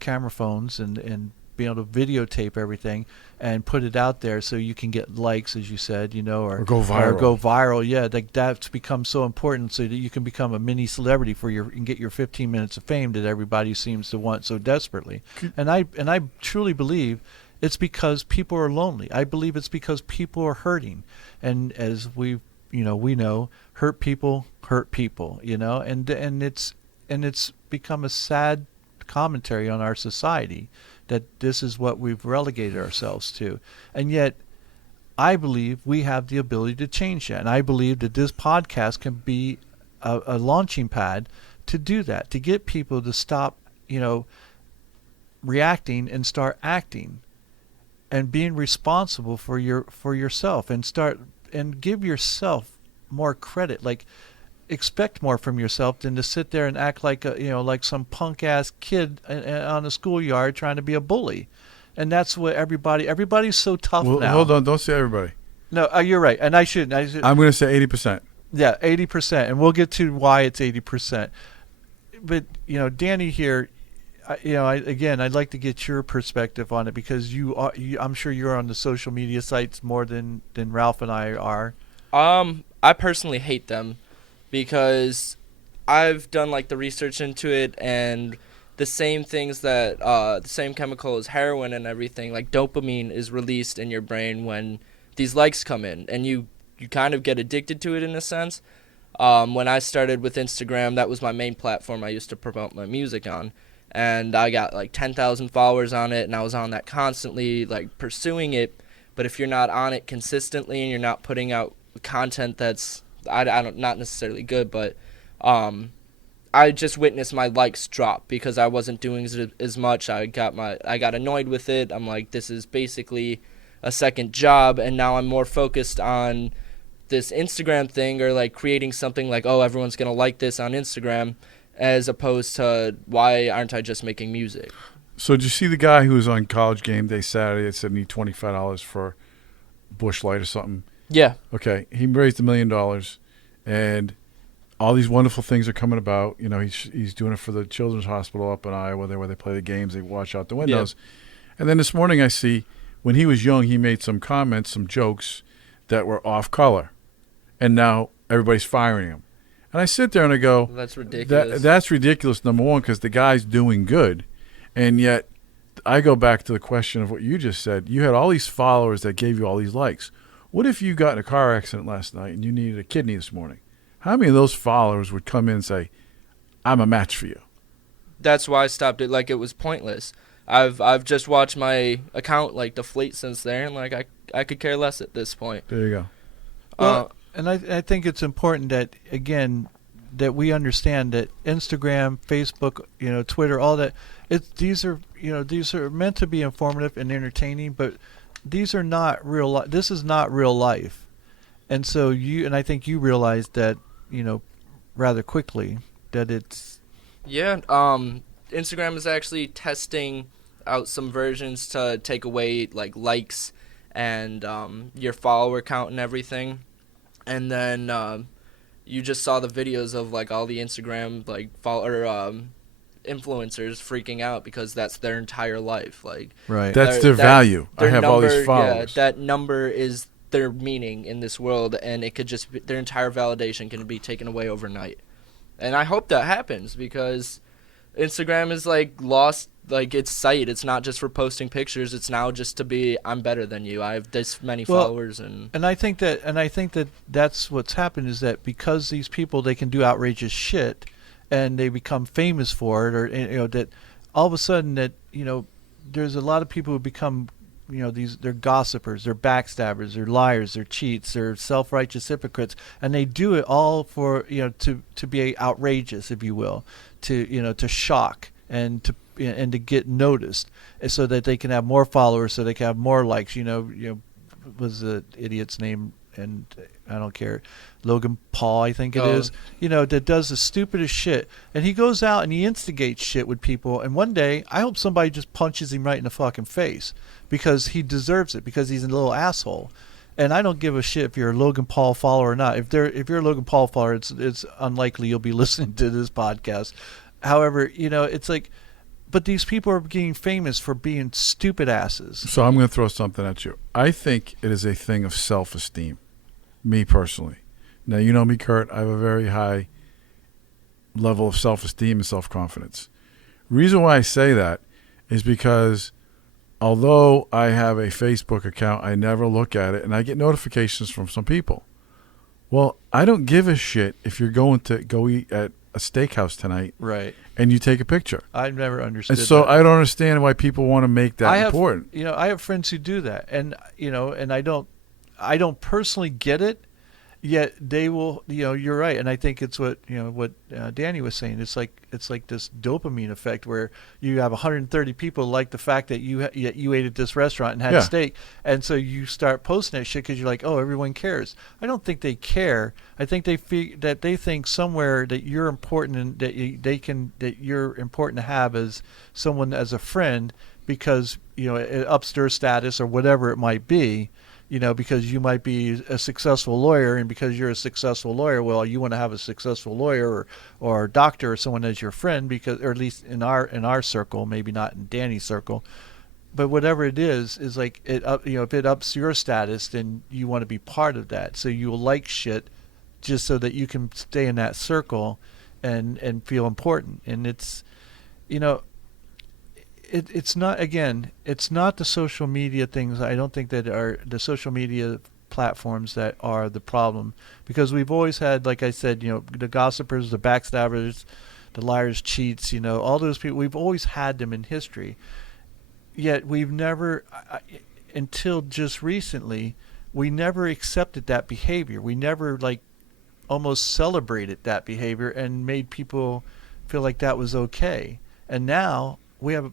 camera phones and being able to videotape everything and put it out there so you can get likes, as you said, or go viral. Or go viral, yeah. That's become so important so that you can become a mini celebrity and get your 15 minutes of fame that everybody seems to want so desperately. And I truly believe it's because people are lonely. I believe it's because people are hurting, and as we know, hurt people, and it's become a sad commentary on our society that this is what we've relegated ourselves to. And yet I believe we have the ability to change that. And I believe that this podcast can be a launching pad to do that, to get people to stop, reacting and start acting and being responsible for yourself, and give yourself more credit. Like, expect more from yourself than to sit there and act like like some punk ass kid on the schoolyard trying to be a bully. And that's what everybody's so tough now. Hold on, don't say everybody. No, you're right, and I shouldn't. I'm going to say 80%. Yeah, 80%, and we'll get to why it's 80%. But Danny here, I'd like to get your perspective on it because I'm sure you're on the social media sites more than Ralph and I are. I personally hate them because I've done like the research into it, and the same things that the same chemical as heroin and everything, like dopamine, is released in your brain when these likes come in, and you kind of get addicted to it in a sense. When I started with Instagram, that was my main platform I used to promote my music on, and I got like 10,000 followers on it, and I was on that constantly, like pursuing it. But if you're not on it consistently and you're not putting out content that's I don't not necessarily good, but I just witnessed my likes drop because I wasn't doing as much. I got annoyed with it. I'm like, this is basically a second job, and now I'm more focused on this Instagram thing, or like creating something like, oh, everyone's gonna like this on Instagram, as opposed to why aren't I just making music? So did you see the guy who was on College Game Day Saturday that said need $25 for Busch Light or something? Yeah. Okay, he raised $1 million, and all these wonderful things are coming about. You know, he's doing it for the Children's Hospital up in Iowa, where they play the games, they watch out the windows. Yeah. And then this morning I see when he was young, he made some comments, some jokes that were off color, and now everybody's firing him. And I sit there and I go, that's ridiculous. That's ridiculous, number one, because the guy's doing good. And yet I go back to the question of what you just said. You had all these followers that gave you all these likes. What if you got in a car accident last night and you needed a kidney this morning? How many of those followers would come in and say, I'm a match for you? That's why I stopped it. Like, it was pointless. I've just watched my account like deflate since there, and like I could care less at this point. There you go. Well, and I think it's important that, again, that we understand that Instagram, Facebook, Twitter, all that, these are meant to be informative and entertaining, but these are not real life. This is not real life. And so I think you realized that, rather quickly that it's. Yeah. Instagram is actually testing out some versions to take away like likes and your follower count and everything. And then you just saw the videos of like all the Instagram like influencers freaking out because that's their entire life. Like, right. That's their value. I have all these followers. Yeah, that number is their meaning in this world, and it could just be, their entire validation can be taken away overnight. And I hope that happens because Instagram is like lost like its sight. It's not just for posting pictures. It's now just to be, I'm better than you. I have this many followers, and I think that that's what's happened, is that because these people, they can do outrageous shit and they become famous for it, or that all of a sudden that there's a lot of people who become they're gossipers, they're backstabbers, they're liars, they're cheats, they're self-righteous hypocrites, and they do it all for to be outrageous, if you will, to shock and to get noticed, so that they can have more followers, so they can have more likes. Was the idiot's name? And I don't care, Logan Paul, I think it is, that does the stupidest shit, and he goes out and he instigates shit with people, and one day I hope somebody just punches him right in the fucking face, because he deserves it, because he's a little asshole. And I don't give a shit if you're a Logan Paul follower or not. If you're a Logan Paul follower, it's unlikely you'll be listening to this podcast. However, it's like, but these people are getting famous for being stupid asses. So I'm going to throw something at you. I think it is a thing of self-esteem, me personally. Now, you know me, Kurt. I have a very high level of self-esteem and self-confidence. Reason why I say that is because although I have a Facebook account, I never look at it, and I get notifications from some people. Well, I don't give a shit if you're going to go eat at a steakhouse tonight, right? And you take a picture. I've never understood. And so that. I don't understand why people want to make that important. I have friends who do that, and and I don't personally get it. Yet they will, you're right, and I think it's what Danny was saying. It's like this dopamine effect where you have 130 people like the fact that you ate at this restaurant and had steak, and so you start posting that shit because you're like, oh, everyone cares. I don't think they care. I think they think somewhere that you're important and that you're important to have as someone, as a friend, because it ups their status or whatever it might be. because you might be a successful lawyer, and because you're a successful lawyer, well, you want to have a successful lawyer or doctor or someone as your friend, because, or at least in our circle, maybe not in Danny's circle, but whatever it is like it up, if it ups your status, then you want to be part of that. So you'll like shit just so that you can stay in that circle and feel important. And it's, it's not, again, it's not the social media things. I don't think that are the social media platforms that are the problem, because we've always had, like I said, the gossipers, the backstabbers, the liars, cheats, all those people. We've always had them in history. Yet we've never, until just recently, we never accepted that behavior. We never almost celebrated that behavior and made people feel like that was okay. And now we have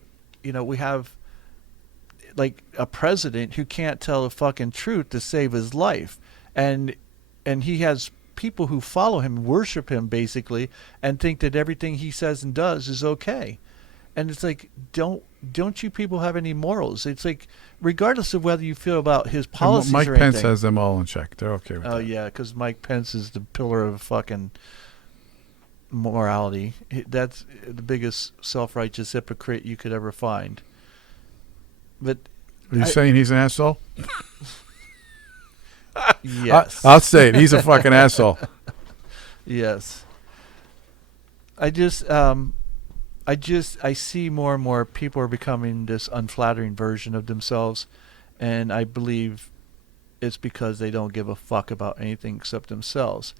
a president who can't tell the fucking truth to save his life, and he has people who follow him, worship him basically, and think that everything he says and does is okay. And it's like, don't you people have any morals? It's like, regardless of whether you feel about his policies Mike or Pence anything. has them all in check. They're okay with that. Oh yeah, because Mike Pence is the pillar of fucking morality. That's the biggest self-righteous hypocrite you could ever find. But Are you saying he's an asshole? yes, I'll say it. He's a fucking asshole. yes. I see more and more people are becoming this unflattering version of themselves, and I believe it's because they don't give a fuck about anything except themselves.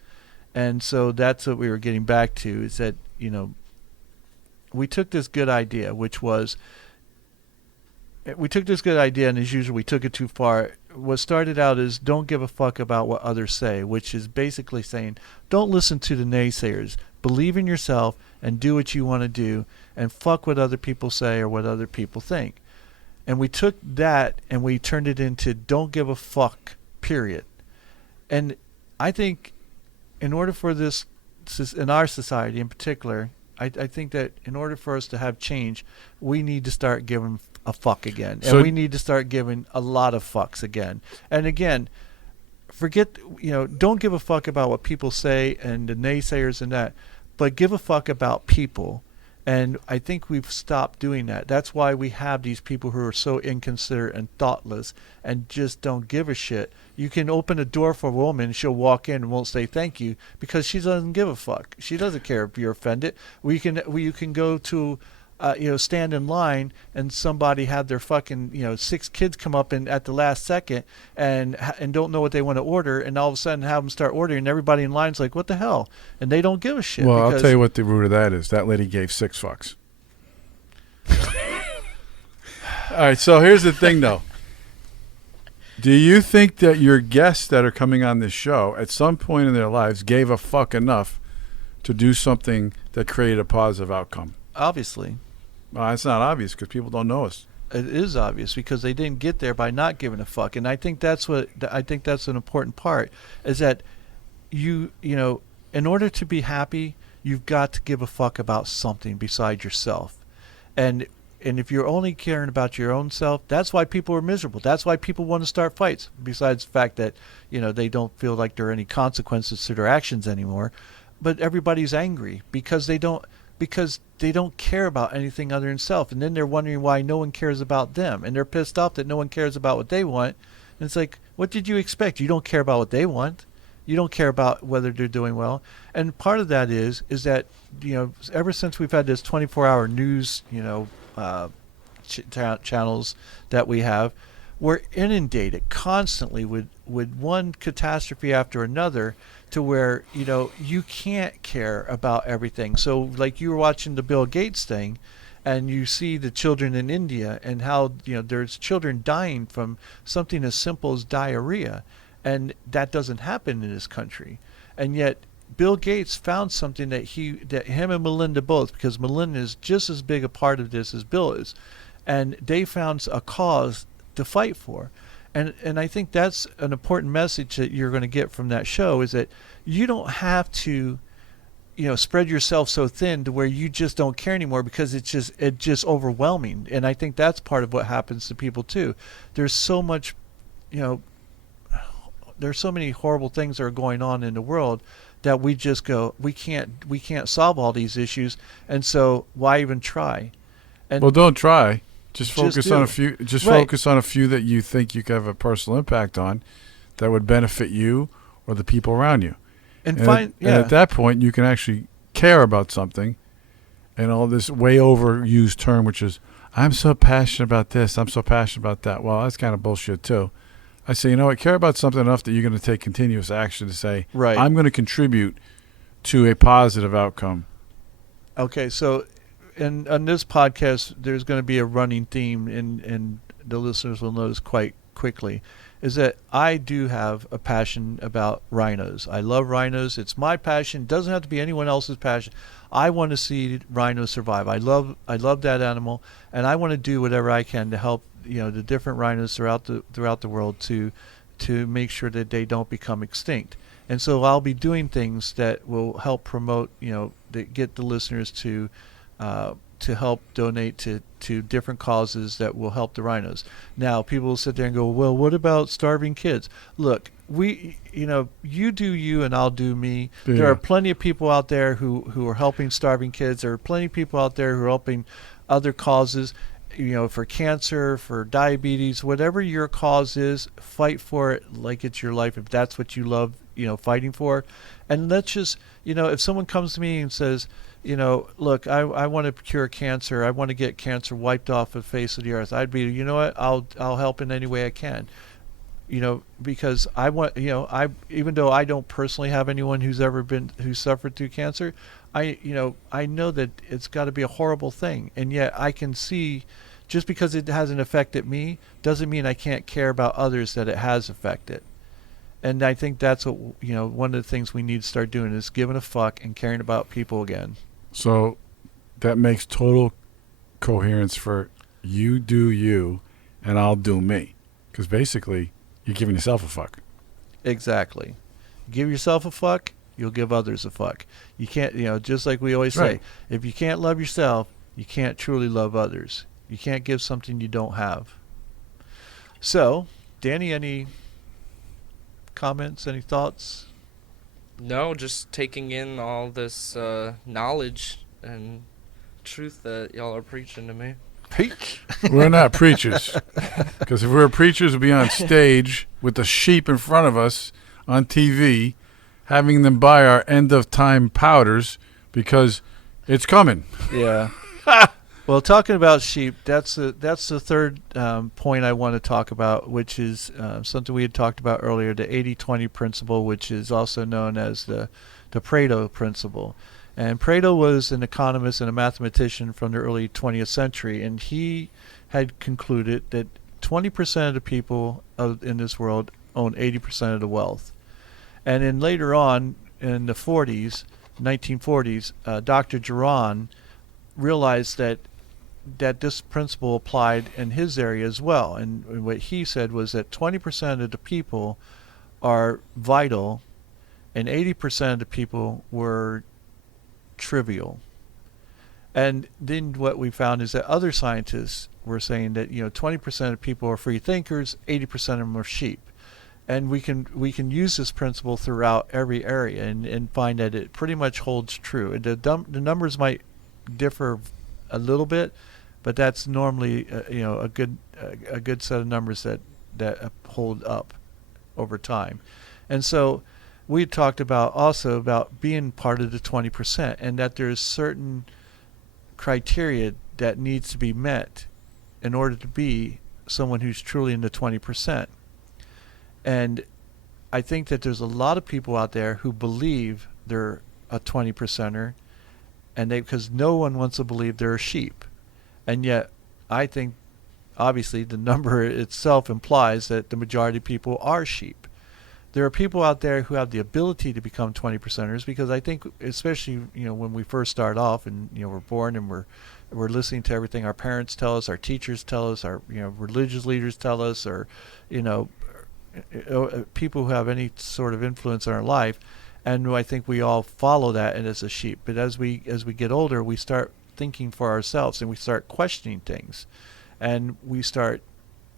And so that's what we were getting back to, is that, we took this good idea, and as usual, we took it too far. What started out as don't give a fuck about what others say, which is basically saying don't listen to the naysayers. Believe in yourself and do what you want to do, and fuck what other people say or what other people think. And we took that and we turned it into don't give a fuck, period. And I think in order for this, in our society in particular, I think that in order for us to have change, we need to start giving a fuck again. And we need to start giving a lot of fucks again. And again, forget, don't give a fuck about what people say and the naysayers and that, but give a fuck about people. And I think we've stopped doing that. That's why we have these people who are so inconsiderate and thoughtless and just don't give a shit. You can open a door for a woman, she'll walk in and won't say thank you because she doesn't give a fuck. She doesn't care if you're offended. You can go to stand in line and somebody had their fucking 6 kids come up in at the last second and don't know what they want to order, and all of a sudden have them start ordering, and everybody in line's like, what the hell? And they don't give a shit. Well, I'll tell you what the root of that is. That lady gave 6 fucks. All right, so here's the thing though. Do you think that your guests that are coming on this show at some point in their lives gave a fuck enough to do something that created a positive outcome? Obviously. Well, it's not obvious because people don't know us. It is obvious because they didn't get there by not giving a fuck, and I think that's an important part, is that in order to be happy, you've got to give a fuck about something besides yourself, and if you're only caring about your own self, that's why people are miserable. That's why people want to start fights. Besides the fact that they don't feel like there are any consequences to their actions anymore, but everybody's angry because they don't care about anything other than self. And then they're wondering why no one cares about them. And they're pissed off that no one cares about what they want. And it's like, what did you expect? You don't care about what they want. You don't care about whether they're doing well. And part of that is that, ever since we've had this 24-hour news, channels that we have, we're inundated constantly with one catastrophe after another, to where you can't care about everything. So like you were watching the Bill Gates thing, and you see the children in India and how there's children dying from something as simple as diarrhea, and that doesn't happen in this country. And yet Bill Gates found something that him and Melinda both, because Melinda is just as big a part of this as Bill is, and they found a cause to fight for. And I think that's an important message that you're going to get from that show, is that you don't have to, spread yourself so thin to where you just don't care anymore, because it's just overwhelming. And I think that's part of what happens to people too. There's so much, there's so many horrible things that are going on in the world that we just go, we can't solve all these issues, and so why even try? And Well, don't try. Just Just focus on do. a few. Just Right. focus on a few that you think you could have a personal impact on, that would benefit you or the people around you. and And, find and at that point, you can actually care about something, and all this way overused term, which is, I'm so passionate about this, I'm so passionate about that. Well, that's kind of bullshit too. I say, you know what, care about something enough that you're going to take continuous action to say, Right. I'm going to contribute to a positive outcome. Okay, so on this podcast, there's going to be a running theme, and the listeners will notice quite quickly, is that I do have a passion about rhinos. I love rhinos. It's my passion. It doesn't have to be anyone else's passion. I want to see rhinos survive. I love that animal, and I want to do whatever I can to help the different rhinos throughout the world to make sure that they don't become extinct. And so I'll be doing things that will help promote, that get the listeners to help donate to different causes that will help the rhinos. Now, people will sit there and go, well, what about starving kids? Look, you do you and I'll do me. Yeah. There are plenty of people out there who are helping starving kids. There are plenty of people out there who are helping other causes, for cancer, for diabetes, whatever your cause is, fight for it like it's your life if that's what you love, fighting for. And let's just, if someone comes to me and says, look, I want to cure cancer. I want to get cancer wiped off the face of the earth. I'd be, you know what? I'll help in any way I can. Because I want, even though I don't personally have anyone who's suffered through cancer, I know that it's got to be a horrible thing. And yet I can see, just because it hasn't affected me doesn't mean I can't care about others that it has affected. And I think that's what, one of the things we need to start doing is giving a fuck and caring about people again. So that makes total coherence for you do you and I'll do me. Because basically, you're giving yourself a fuck. Exactly. Give yourself a fuck, you'll give others a fuck. You can't, just like we always Right. say, if you can't love yourself, you can't truly love others. You can't give something you don't have. So, Danny, any comments, any thoughts? No, just taking in all this knowledge and truth that y'all are preaching to me. Preach. We're not preachers. Because if we were preachers, we'd be on stage with the sheep in front of us on TV, having them buy our end-of-time powders because it's coming. Yeah. Well, talking about sheep, that's the third point I want to talk about, which is something we had talked about earlier, the 80-20 principle, which is also known as the Pareto principle. And Pareto was an economist and a mathematician from the early 20th century, and he had concluded that 20% of the people in this world own 80% of the wealth. And then later on, in the 1940s, Dr. Geron realized that this principle applied in his area as well. And what he said was that 20% of the people are vital and 80% of the people were trivial. And then what we found is that other scientists were saying that 20% of people are free thinkers, 80% of them are sheep. And we can use this principle throughout every area and find that it pretty much holds true. The numbers might differ a little bit, but that's normally a good set of numbers that hold up over time. And so we talked about being part of the 20%, and that there's certain criteria that needs to be met in order to be someone who's truly in the 20%. And I think that there's a lot of people out there who believe they're a 20%er, and because no one wants to believe they're a sheep. And yet, I think, obviously, the number itself implies that the majority of people are sheep. There are people out there who have the ability to become 20%ers, because I think, especially when we first start off and we're born and we're listening to everything our parents tell us, our teachers tell us, our religious leaders tell us, or people who have any sort of influence in our life, and I think we all follow that and as a sheep. But as we get older, we start thinking for ourselves and we start questioning things, and we start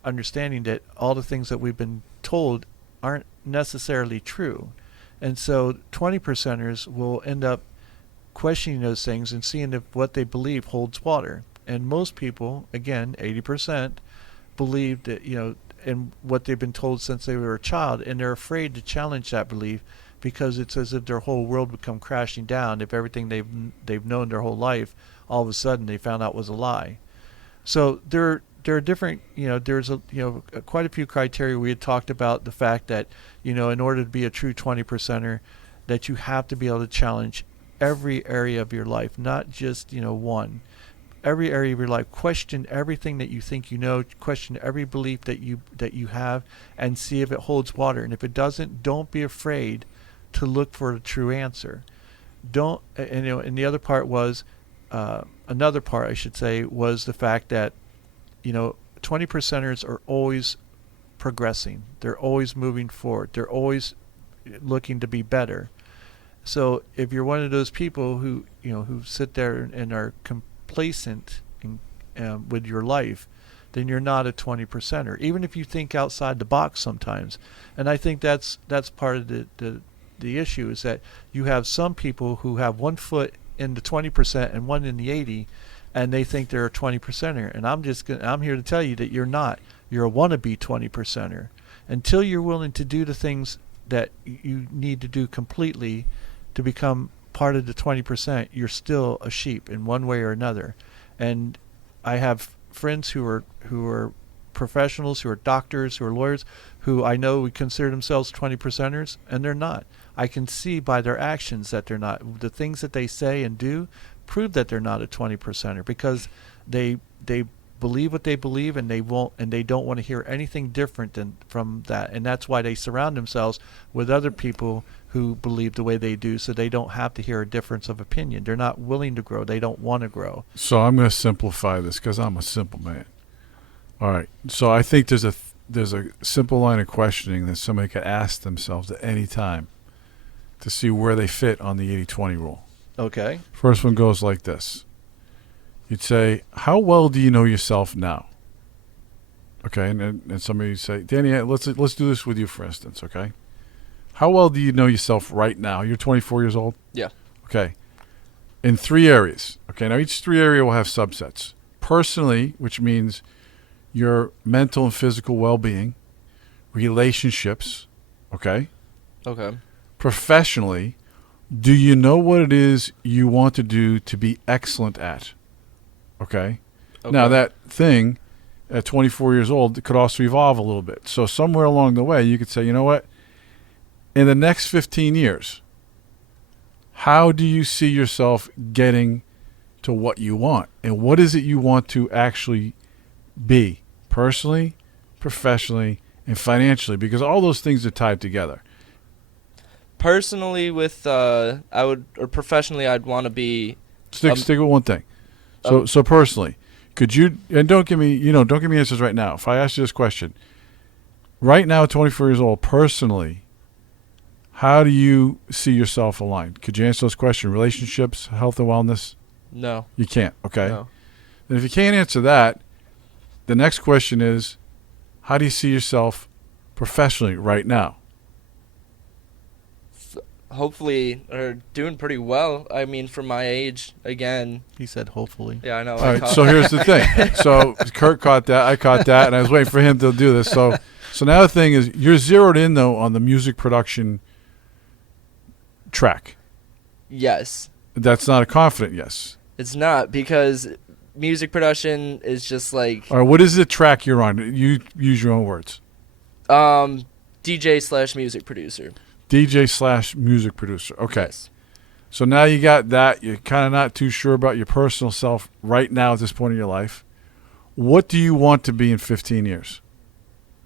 understanding that all the things that we've been told aren't necessarily true. And so 20 percenters will end up questioning those things and seeing if what they believe holds water. And most people, again, 80%, believe that, in what they've been told since they were a child, and they're afraid to challenge that belief because it's as if their whole world would come crashing down if everything they've known their whole life all of a sudden they found out was a lie. So there are different, there's quite a few criteria. We had talked about the fact that, in order to be a true 20 percenter, that you have to be able to challenge every area of your life, not just, one. Every area of your life. Question everything that you think you know. Question every belief that you have, and see if it holds water. And if it doesn't, don't be afraid to look for a true answer. Don't. And the other part was, another part I should say, was the fact that, 20 percenters are always progressing. They're always moving forward. They're always looking to be better. So if you're one of those people who sit there and are complacent with your life, then you're not a 20 percenter, even if you think outside the box sometimes. And I think that's part of the issue, is that you have some people who have 1 foot in the 20% and one in the 80, and they think they're a 20 percenter. And I'm here to tell you that you're not. You're a wannabe 20 percenter. Until you're willing to do the things that you need to do completely to become part of the 20%, you're still a sheep in one way or another. And I have friends who are professionals, who are doctors, who are lawyers, who I know would consider themselves 20 percenters, and they're not. I can see by their actions that they're not. The things that they say and do prove that they're not a 20 percenter, because they believe what they believe, and they don't want to hear anything different from that. And that's why they surround themselves with other people who believe the way they do, so they don't have to hear a difference of opinion. They're not willing to grow. They don't want to grow. So I'm going to simplify this because I'm a simple man. All right. So I think there's a simple line of questioning that somebody could ask themselves at any time to see where they fit on the 80-20 rule. Okay. First one goes like this. You'd say, how well do you know yourself now? Okay, and somebody would say, Danny, let's do this with you, for instance, okay? How well do you know yourself right now? You're 24 years old? Yeah. Okay. In 3 areas. Okay, now each 3 area will have subsets. Personally, which means your mental and physical well-being, relationships, okay? Okay. Professionally, do you know what it is you want to do to be excellent at? Okay. Now that thing at 24 years old could also evolve a little bit. So somewhere along the way, you could say, you know what? In the next 15 years, how do you see yourself getting to what you want? And what is it you want to actually be personally, professionally, and financially? Because all those things are tied together. Personally, professionally, I'd want to be. Stick with one thing. So personally, could you, and don't give me answers right now. If I ask you this question, right now, 24 years old, personally, how do you see yourself aligned? Could you answer those questions? Relationships, health and wellness? No. You can't, okay? No. And if you can't answer that, the next question is, how do you see yourself professionally right now? Hopefully, are doing pretty well. I mean, for my age, again. He said hopefully. Yeah, I know. All right, so here's the thing. So Kurt caught that, I caught that, and I was waiting for him to do this. So now the thing is, you're zeroed in, though, on the music production track. Yes. That's not a confident yes. It's not, because music production is just like. All right, what is the track you're on? You use your own words. DJ/music producer. DJ/music producer. Okay. Yes. So now you got that. You're kind of not too sure about your personal self right now at this point in your life. What do you want to be in 15 years?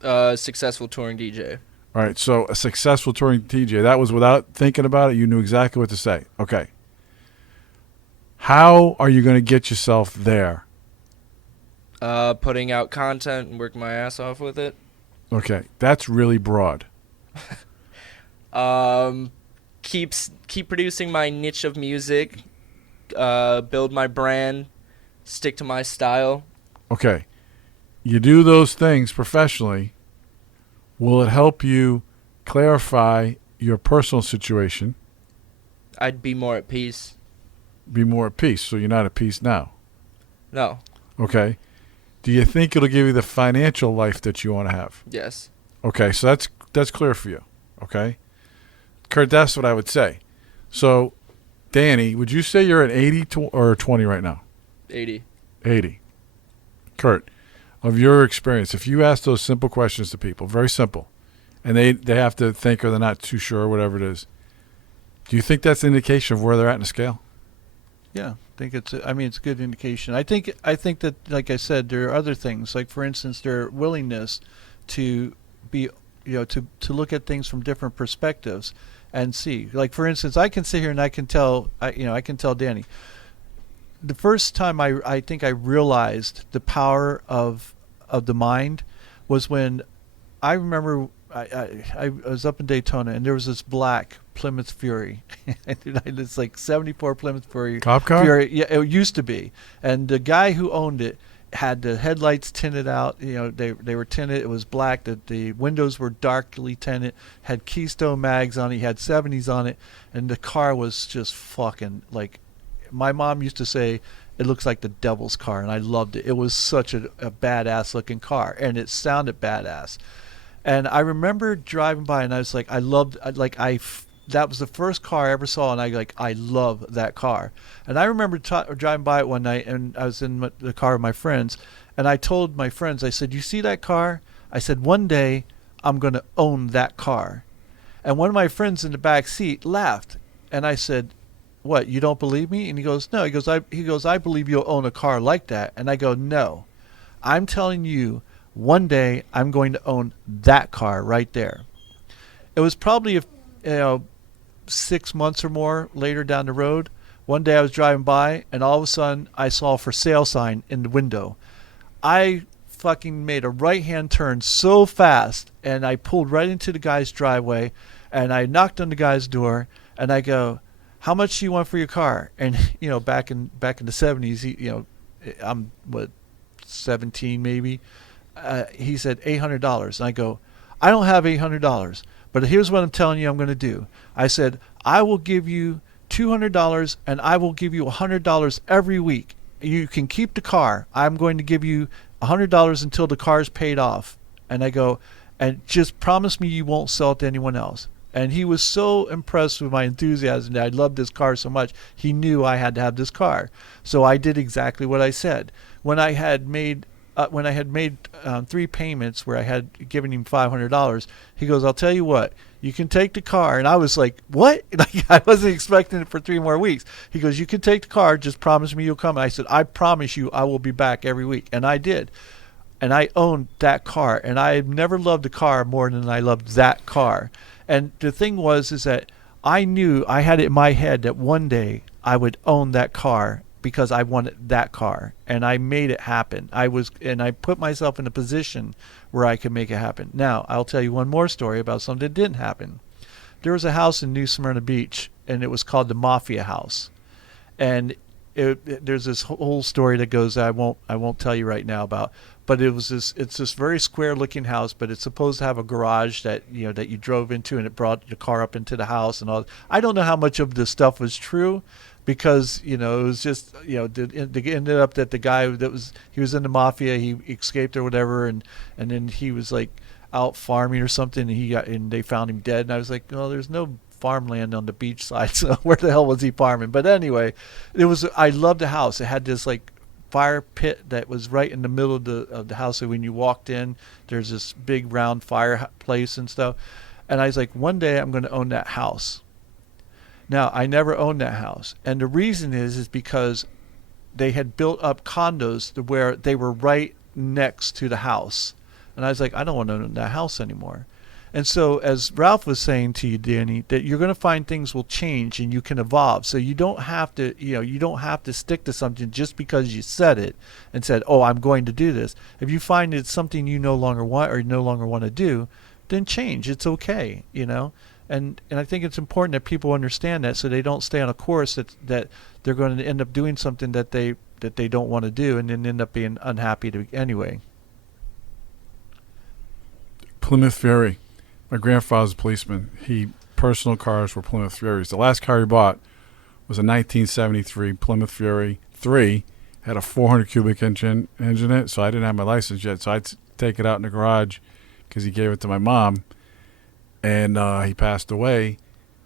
Successful touring DJ. All right. So a successful touring DJ. That was without thinking about it. You knew exactly what to say. Okay. How are you going to get yourself there? Putting out content and working my ass off with it. Okay. That's really broad. Keep producing my niche of music, build my brand, stick to my style. Okay. You do those things professionally. Will it help you clarify your personal situation, I'd be more at peace. be more at peace. So you're not at peace now. No. Okay. Do you think it'll give you the financial life that you want to have? Yes. Okay, so that's clear for you. Okay, Kurt, that's what I would say. So, Danny, would you say you're at 80 or 20 right now? 80. 80. Kurt, of your experience, if you ask those simple questions to people, very simple, and they have to think or they're not too sure or whatever it is, do you think that's an indication of where they're at in the scale? Yeah, I think it's a good indication. I think that, like I said, there are other things, like for instance their willingness to be, to look at things from different perspectives and see. Like for instance, I can sit here and I can tell Danny. The first time I think I realized the power of the mind was when I remember I was up in Daytona and there was this black Plymouth Fury. It's like 74 Plymouth Fury. Cop car? Fury. Yeah, it used to be. And the guy who owned it had the headlights tinted out. They were tinted. It was black. The windows were darkly tinted. Had Keystone mags on it. He had 70s on it. And the car was just fucking like, my mom used to say, it looks like the devil's car, and I loved it. It was such a badass looking car, and it sounded badass. And I remember driving by, and I was like, that was the first car I ever saw, and I love that car. And I remember driving by it one night, and I was in the car with my friends, and I told my friends, I said, you see that car? I said, one day I'm going to own that car. And one of my friends in the back seat laughed, and I said, what, you don't believe me? And he goes, no. He goes, I believe you'll own a car like that. And I go, no. I'm telling you, one day I'm going to own that car right there. It was probably 6 months or more later down the road. One day I was driving by, and all of a sudden I saw a for sale sign in the window. I fucking made a right-hand turn so fast, and I pulled right into the guy's driveway, and I knocked on the guy's door, and I go, how much do you want for your car? And back in the 70s, I'm 17 maybe. He said $800, and I go, I don't have $800, but here's what I'm telling you I'm going to do. I said, I will give you $200, and I will give you $100 every week. You can keep the car. I'm going to give you $100 until the car's paid off. And I go, and just promise me you won't sell it to anyone else. And he was so impressed with my enthusiasm that I loved this car so much, he knew I had to have this car. So I did exactly what I said. When I had made 3 payments where I had given him $500, he goes, I'll tell you what, you can take the car. And I was like, what? Like, I wasn't expecting it for 3 more weeks. He goes, you can take the car, just promise me you'll come. And I said, I promise you I will be back every week. And I did. And I owned that car. And I had never loved a car more than I loved that car. And the thing is that I knew, I had it in my head that one day I would own that car because I wanted that car, and I made it happen. I put myself in a position where I could make it happen. Now, I'll tell you one more story about something that didn't happen. There was a house in New Smyrna Beach, and it was called the Mafia House. And there's this whole story that goes I won't tell you right now about, but it's this very square looking house, but it's supposed to have a garage that you drove into, and it brought the car up into the house and all. I don't know how much of this stuff was true, because it was just it ended up that the guy he was in the mafia, he escaped or whatever, and then he was like out farming or something, and they found him dead. And I was like, well, there's no farmland on the beach side, so where the hell was he farming? But anyway, I loved the house. It had this like fire pit that was right in the middle of the house. So when you walked in, there's this big round fireplace and stuff. And I was like, one day I'm going to own that house. Now, I never owned that house, and the reason is because they had built up condos to where they were right next to the house. And I was like, I don't want to own that house anymore. And so, as Ralph was saying to you, Danny, that you're going to find things will change and you can evolve. So you don't have to stick to something just because you said it and said, oh, I'm going to do this. If you find it's something you no longer want or no longer want to do, then change. It's okay, And I think it's important that people understand that, so they don't stay on a course that they're going to end up doing something that they don't want to do, and then end up being unhappy anyway. Plymouth Fury. My grandfather's a policeman. Personal cars were Plymouth Furies. The last car he bought was a 1973 Plymouth Fury 3. Had a 400 cubic engine in it, so I didn't have my license yet. So I'd take it out in the garage because he gave it to my mom, and he passed away.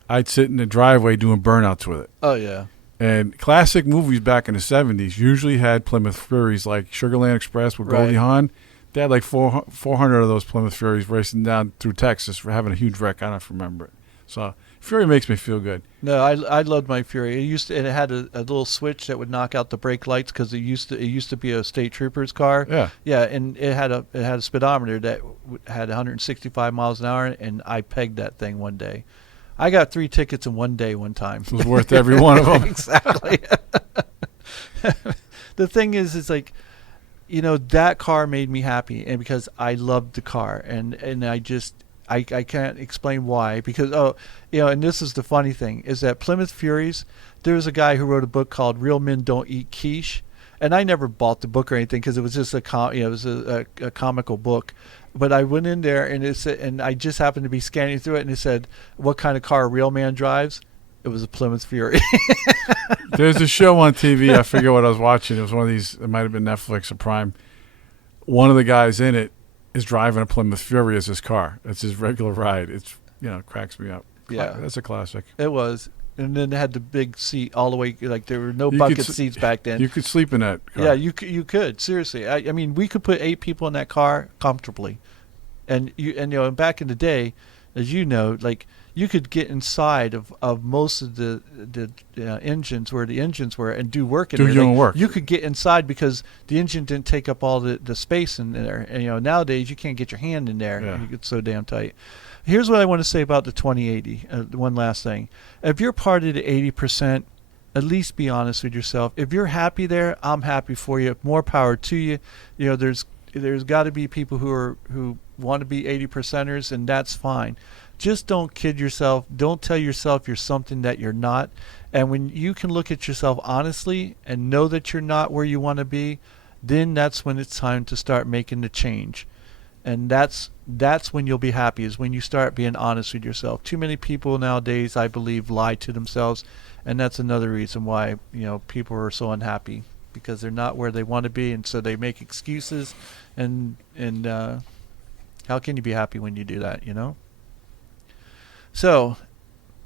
I'd sit in the driveway doing burnouts with it. Oh yeah. And classic movies back in the 70s usually had Plymouth Furies, like Sugarland Express with Goldie Right. Hawn. They had like 400 of those Plymouth Furies racing down through Texas for having a huge wreck. I don't know if you remember it. So Fury makes me feel good. No, I loved my Fury. It had a little switch that would knock out the brake lights because it used to be a state trooper's car. Yeah. Yeah, and it had a speedometer that had 165 miles an hour, and I pegged that thing one day. I got 3 tickets in one day one time. It was worth every one of them. Exactly. The thing is like, that car made me happy, and because I loved the car, and I can't explain why, because and this is the funny thing, is that Plymouth Furies, there was a guy who wrote a book called Real Men Don't Eat Quiche, and I never bought the book or anything because it was just a comical book. But I went in there and and I just happened to be scanning through it, and it said, "What kind of car a real man drives?" It was a Plymouth Fury. There's a show on TV. I forget what I was watching. It was one of these. It might have been Netflix or Prime. One of the guys in it is driving a Plymouth Fury as his car. It's his regular ride. It's cracks me up. Yeah. That's a classic. It was, and then it had the big seat all the way. Like there were no You bucket could seats back then. You could sleep in that car. Yeah, you could seriously. I mean, we could put 8 people in that car comfortably, and and back in the day, as you know, like you could get inside of most of the engines where the engines were and do work in Do there. your own work. You could get inside because the engine didn't take up all the space in there. And nowadays you can't get your hand in there. Yeah. It's so damn tight. Here's what I want to say about the 2080. One last thing: if you're part of the 80%. At least be honest with yourself. If you're happy there, I'm happy for you. More power to you. There's got to be people who want to be 80%ers, and that's fine. Just don't kid yourself. Don't tell yourself you're something that you're not. And when you can look at yourself honestly and know that you're not where you want to be, then that's when it's time to start making the change. And that's when you'll be happy, is when you start being honest with yourself. Too many people nowadays, I believe, lie to themselves, and that's another reason why people are so unhappy, because they're not where they want to be, and so they make excuses. And how can you be happy when you do that? So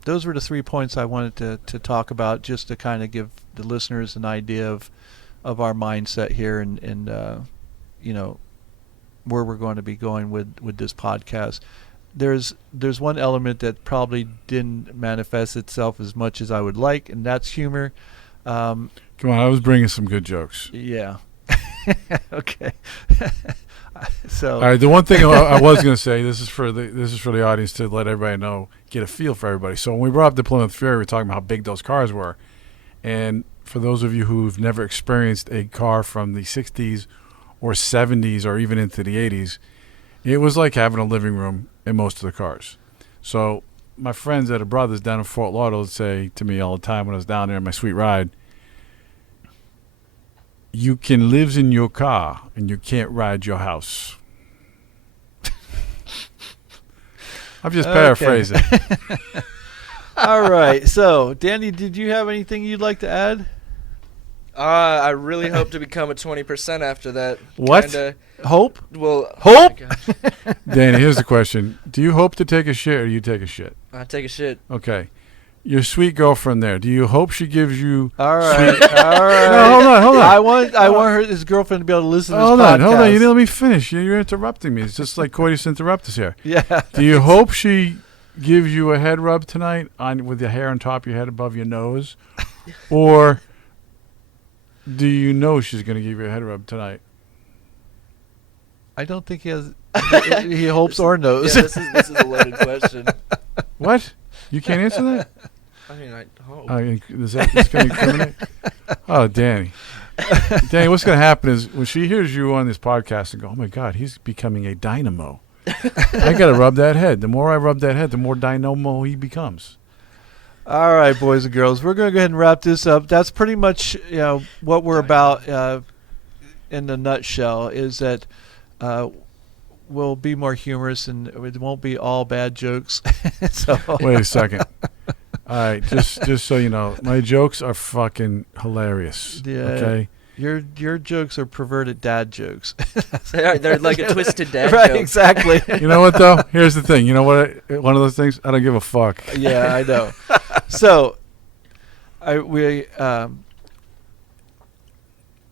those were the 3 points I wanted to talk about, just to kind of give the listeners an idea of our mindset here, and where we're going to be going with this podcast. There's one element that probably didn't manifest itself as much as I would like, and that's humor. Come on, I was bringing some good jokes. Yeah. Okay. So. All right. The one thing I was going to say, this is for the audience to let everybody know, get a feel for everybody. So when we brought up the Plymouth Fury, we were talking about how big those cars were, and for those of you who've never experienced a car from the 60s or 70s or even into the 80s, it was like having a living room in most of the cars. So my friends at a Brothers down in Fort Lauderdale say to me all the time when I was down there in my sweet ride, you can live in your car and you can't ride your house. I'm just paraphrasing. All right. So, Danny, did you have anything you'd like to add? I really hope to become a 20% after that. What? Kinda, Hope? well, Hope? oh my gosh. Danny, here's the question. Do you hope to take a shit or do you take a shit? I take a shit. Okay. Your sweet girlfriend there, do you hope she gives you... All right. All right. No, hold on. I want his girlfriend to be able to listen to this Hold podcast. on. You didn't let me finish. You're interrupting me. It's just like Coitus interruptus here. Yeah. Do you hope she gives you a head rub tonight with the hair on top of your head above your nose? Or do you know she's going to give you a head rub tonight? I don't think he has. He hopes or knows. Yeah, this is a loaded question. What? You can't answer that? I mean, I hope. Is that going to incriminate? Oh, Danny. Danny, what's going to happen is when she hears you on this podcast and go, oh, my God, he's becoming a dynamo. I got to rub that head. The more I rub that head, the more dynamo he becomes. All right, boys and girls, we're going to go ahead and wrap this up. That's pretty much what we're about in the nutshell, is that we'll be more humorous, and it won't be all bad jokes. So Wait a second. All right, just so you know, my jokes are fucking hilarious. Yeah. Okay. your jokes are perverted dad jokes. They're like a twisted dad Right, joke. exactly. You know what though? Here's the thing. You know what? One of those things. I don't give a fuck. Yeah, I know. So,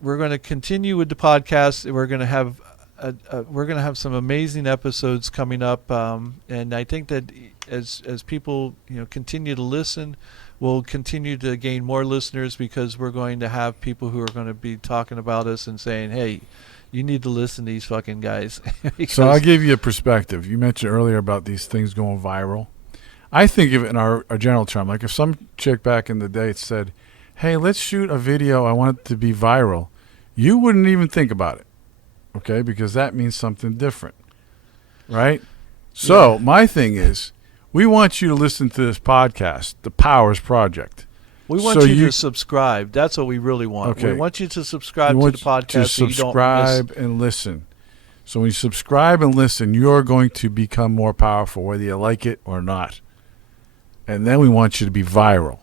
we're going to continue with the podcast. We're going to have some amazing episodes coming up, and I think that as people continue to listen, we'll continue to gain more listeners because we're going to have people who are going to be talking about us and saying, "Hey, you need to listen to these fucking guys." So I'll give you a perspective. You mentioned earlier about these things going viral. I think of it in our general term. Like if some chick back in the day said, "Hey, let's shoot a video. I want it to be viral," you wouldn't even think about it, okay? Because that means something different, right? So my thing is, we want you to listen to this podcast, The Powers Project. we want so you you- to subscribe. That's what we really want. Okay. We want you to subscribe We to want the podcast to so you don't subscribe and listen. So when you subscribe and listen, you're going to become more powerful, whether you like it or not. And then we want you to be viral.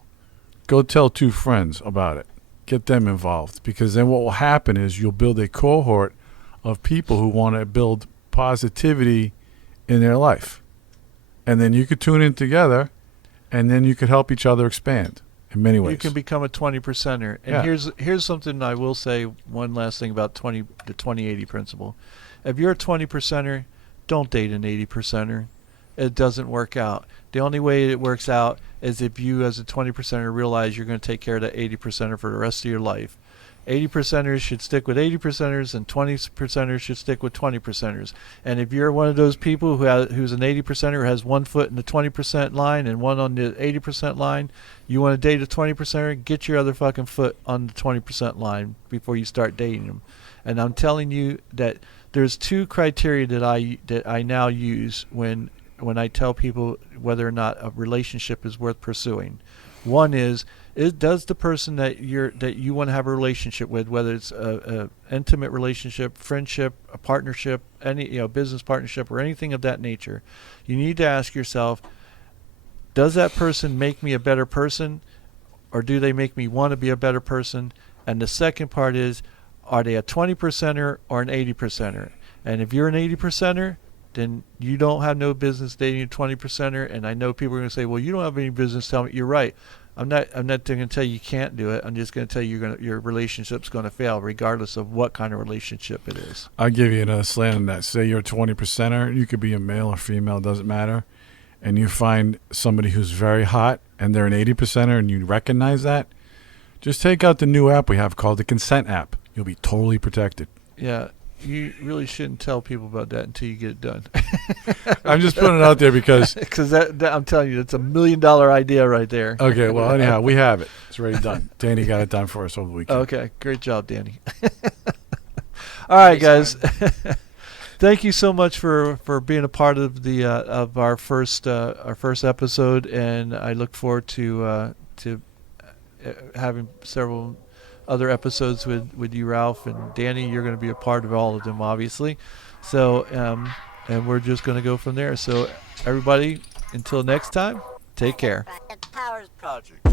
Go tell 2 friends about it. Get them involved. Because then what will happen is you'll build a cohort of people who want to build positivity in their life. And then you could tune in together, and then you could help each other expand in many ways. You can become a 20%er. And Yeah. here's something I will say. One last thing about the 20-80 principle. If you're a 20%er, don't date an 80%er. It doesn't work out. The only way it works out is if you, as a 20%er, realize you're going to take care of that 80%er for the rest of your life. 80%ers should stick with 80%ers, and 20%ers should stick with 20%ers. And if you're one of those people who's an 80%er who has one foot in the 20% line and one on the 80% line, you want to date a 20%er, get your other fucking foot on the 20% line before you start dating them. And I'm telling you that there's 2 criteria that I now use when I tell people whether or not a relationship is worth pursuing. One is does the person that you want to have a relationship with, whether it's a intimate relationship, friendship, a partnership, any business partnership or anything of that nature, you need to ask yourself, does that person make me a better person, or do they make me want to be a better person? And the second part is, are they a 20%er or an 80%er? And if you're an 80%er, then you don't have no business dating a 20%er. And I know people are going to say, well, you don't have any business telling me. You're right. I'm not going to tell you can't do it. I'm just going to tell you your relationship's going to fail regardless of what kind of relationship it is. I'll give you another slant on that. Say you're a 20%er. You could be a male or female, doesn't matter. And you find somebody who's very hot and they're an 80%er and you recognize that, just take out the new app we have called the Consent app. You'll be totally protected. Yeah. You really shouldn't tell people about that until you get it done. I'm just putting it out there because... Because that I'm telling you, that's $1 million idea right there. Okay, well, anyhow, we have it. It's already done. Danny got it done for us over the weekend. Okay, great job, Danny. All right, guys. Thank you so much for being a part of the of our first episode, and I look forward to having several other episodes with you, Ralph, and Danny. You're going to be a part of all of them, obviously. So, and we're just going to go from there. So, everybody, until next time, take care. Powers Project.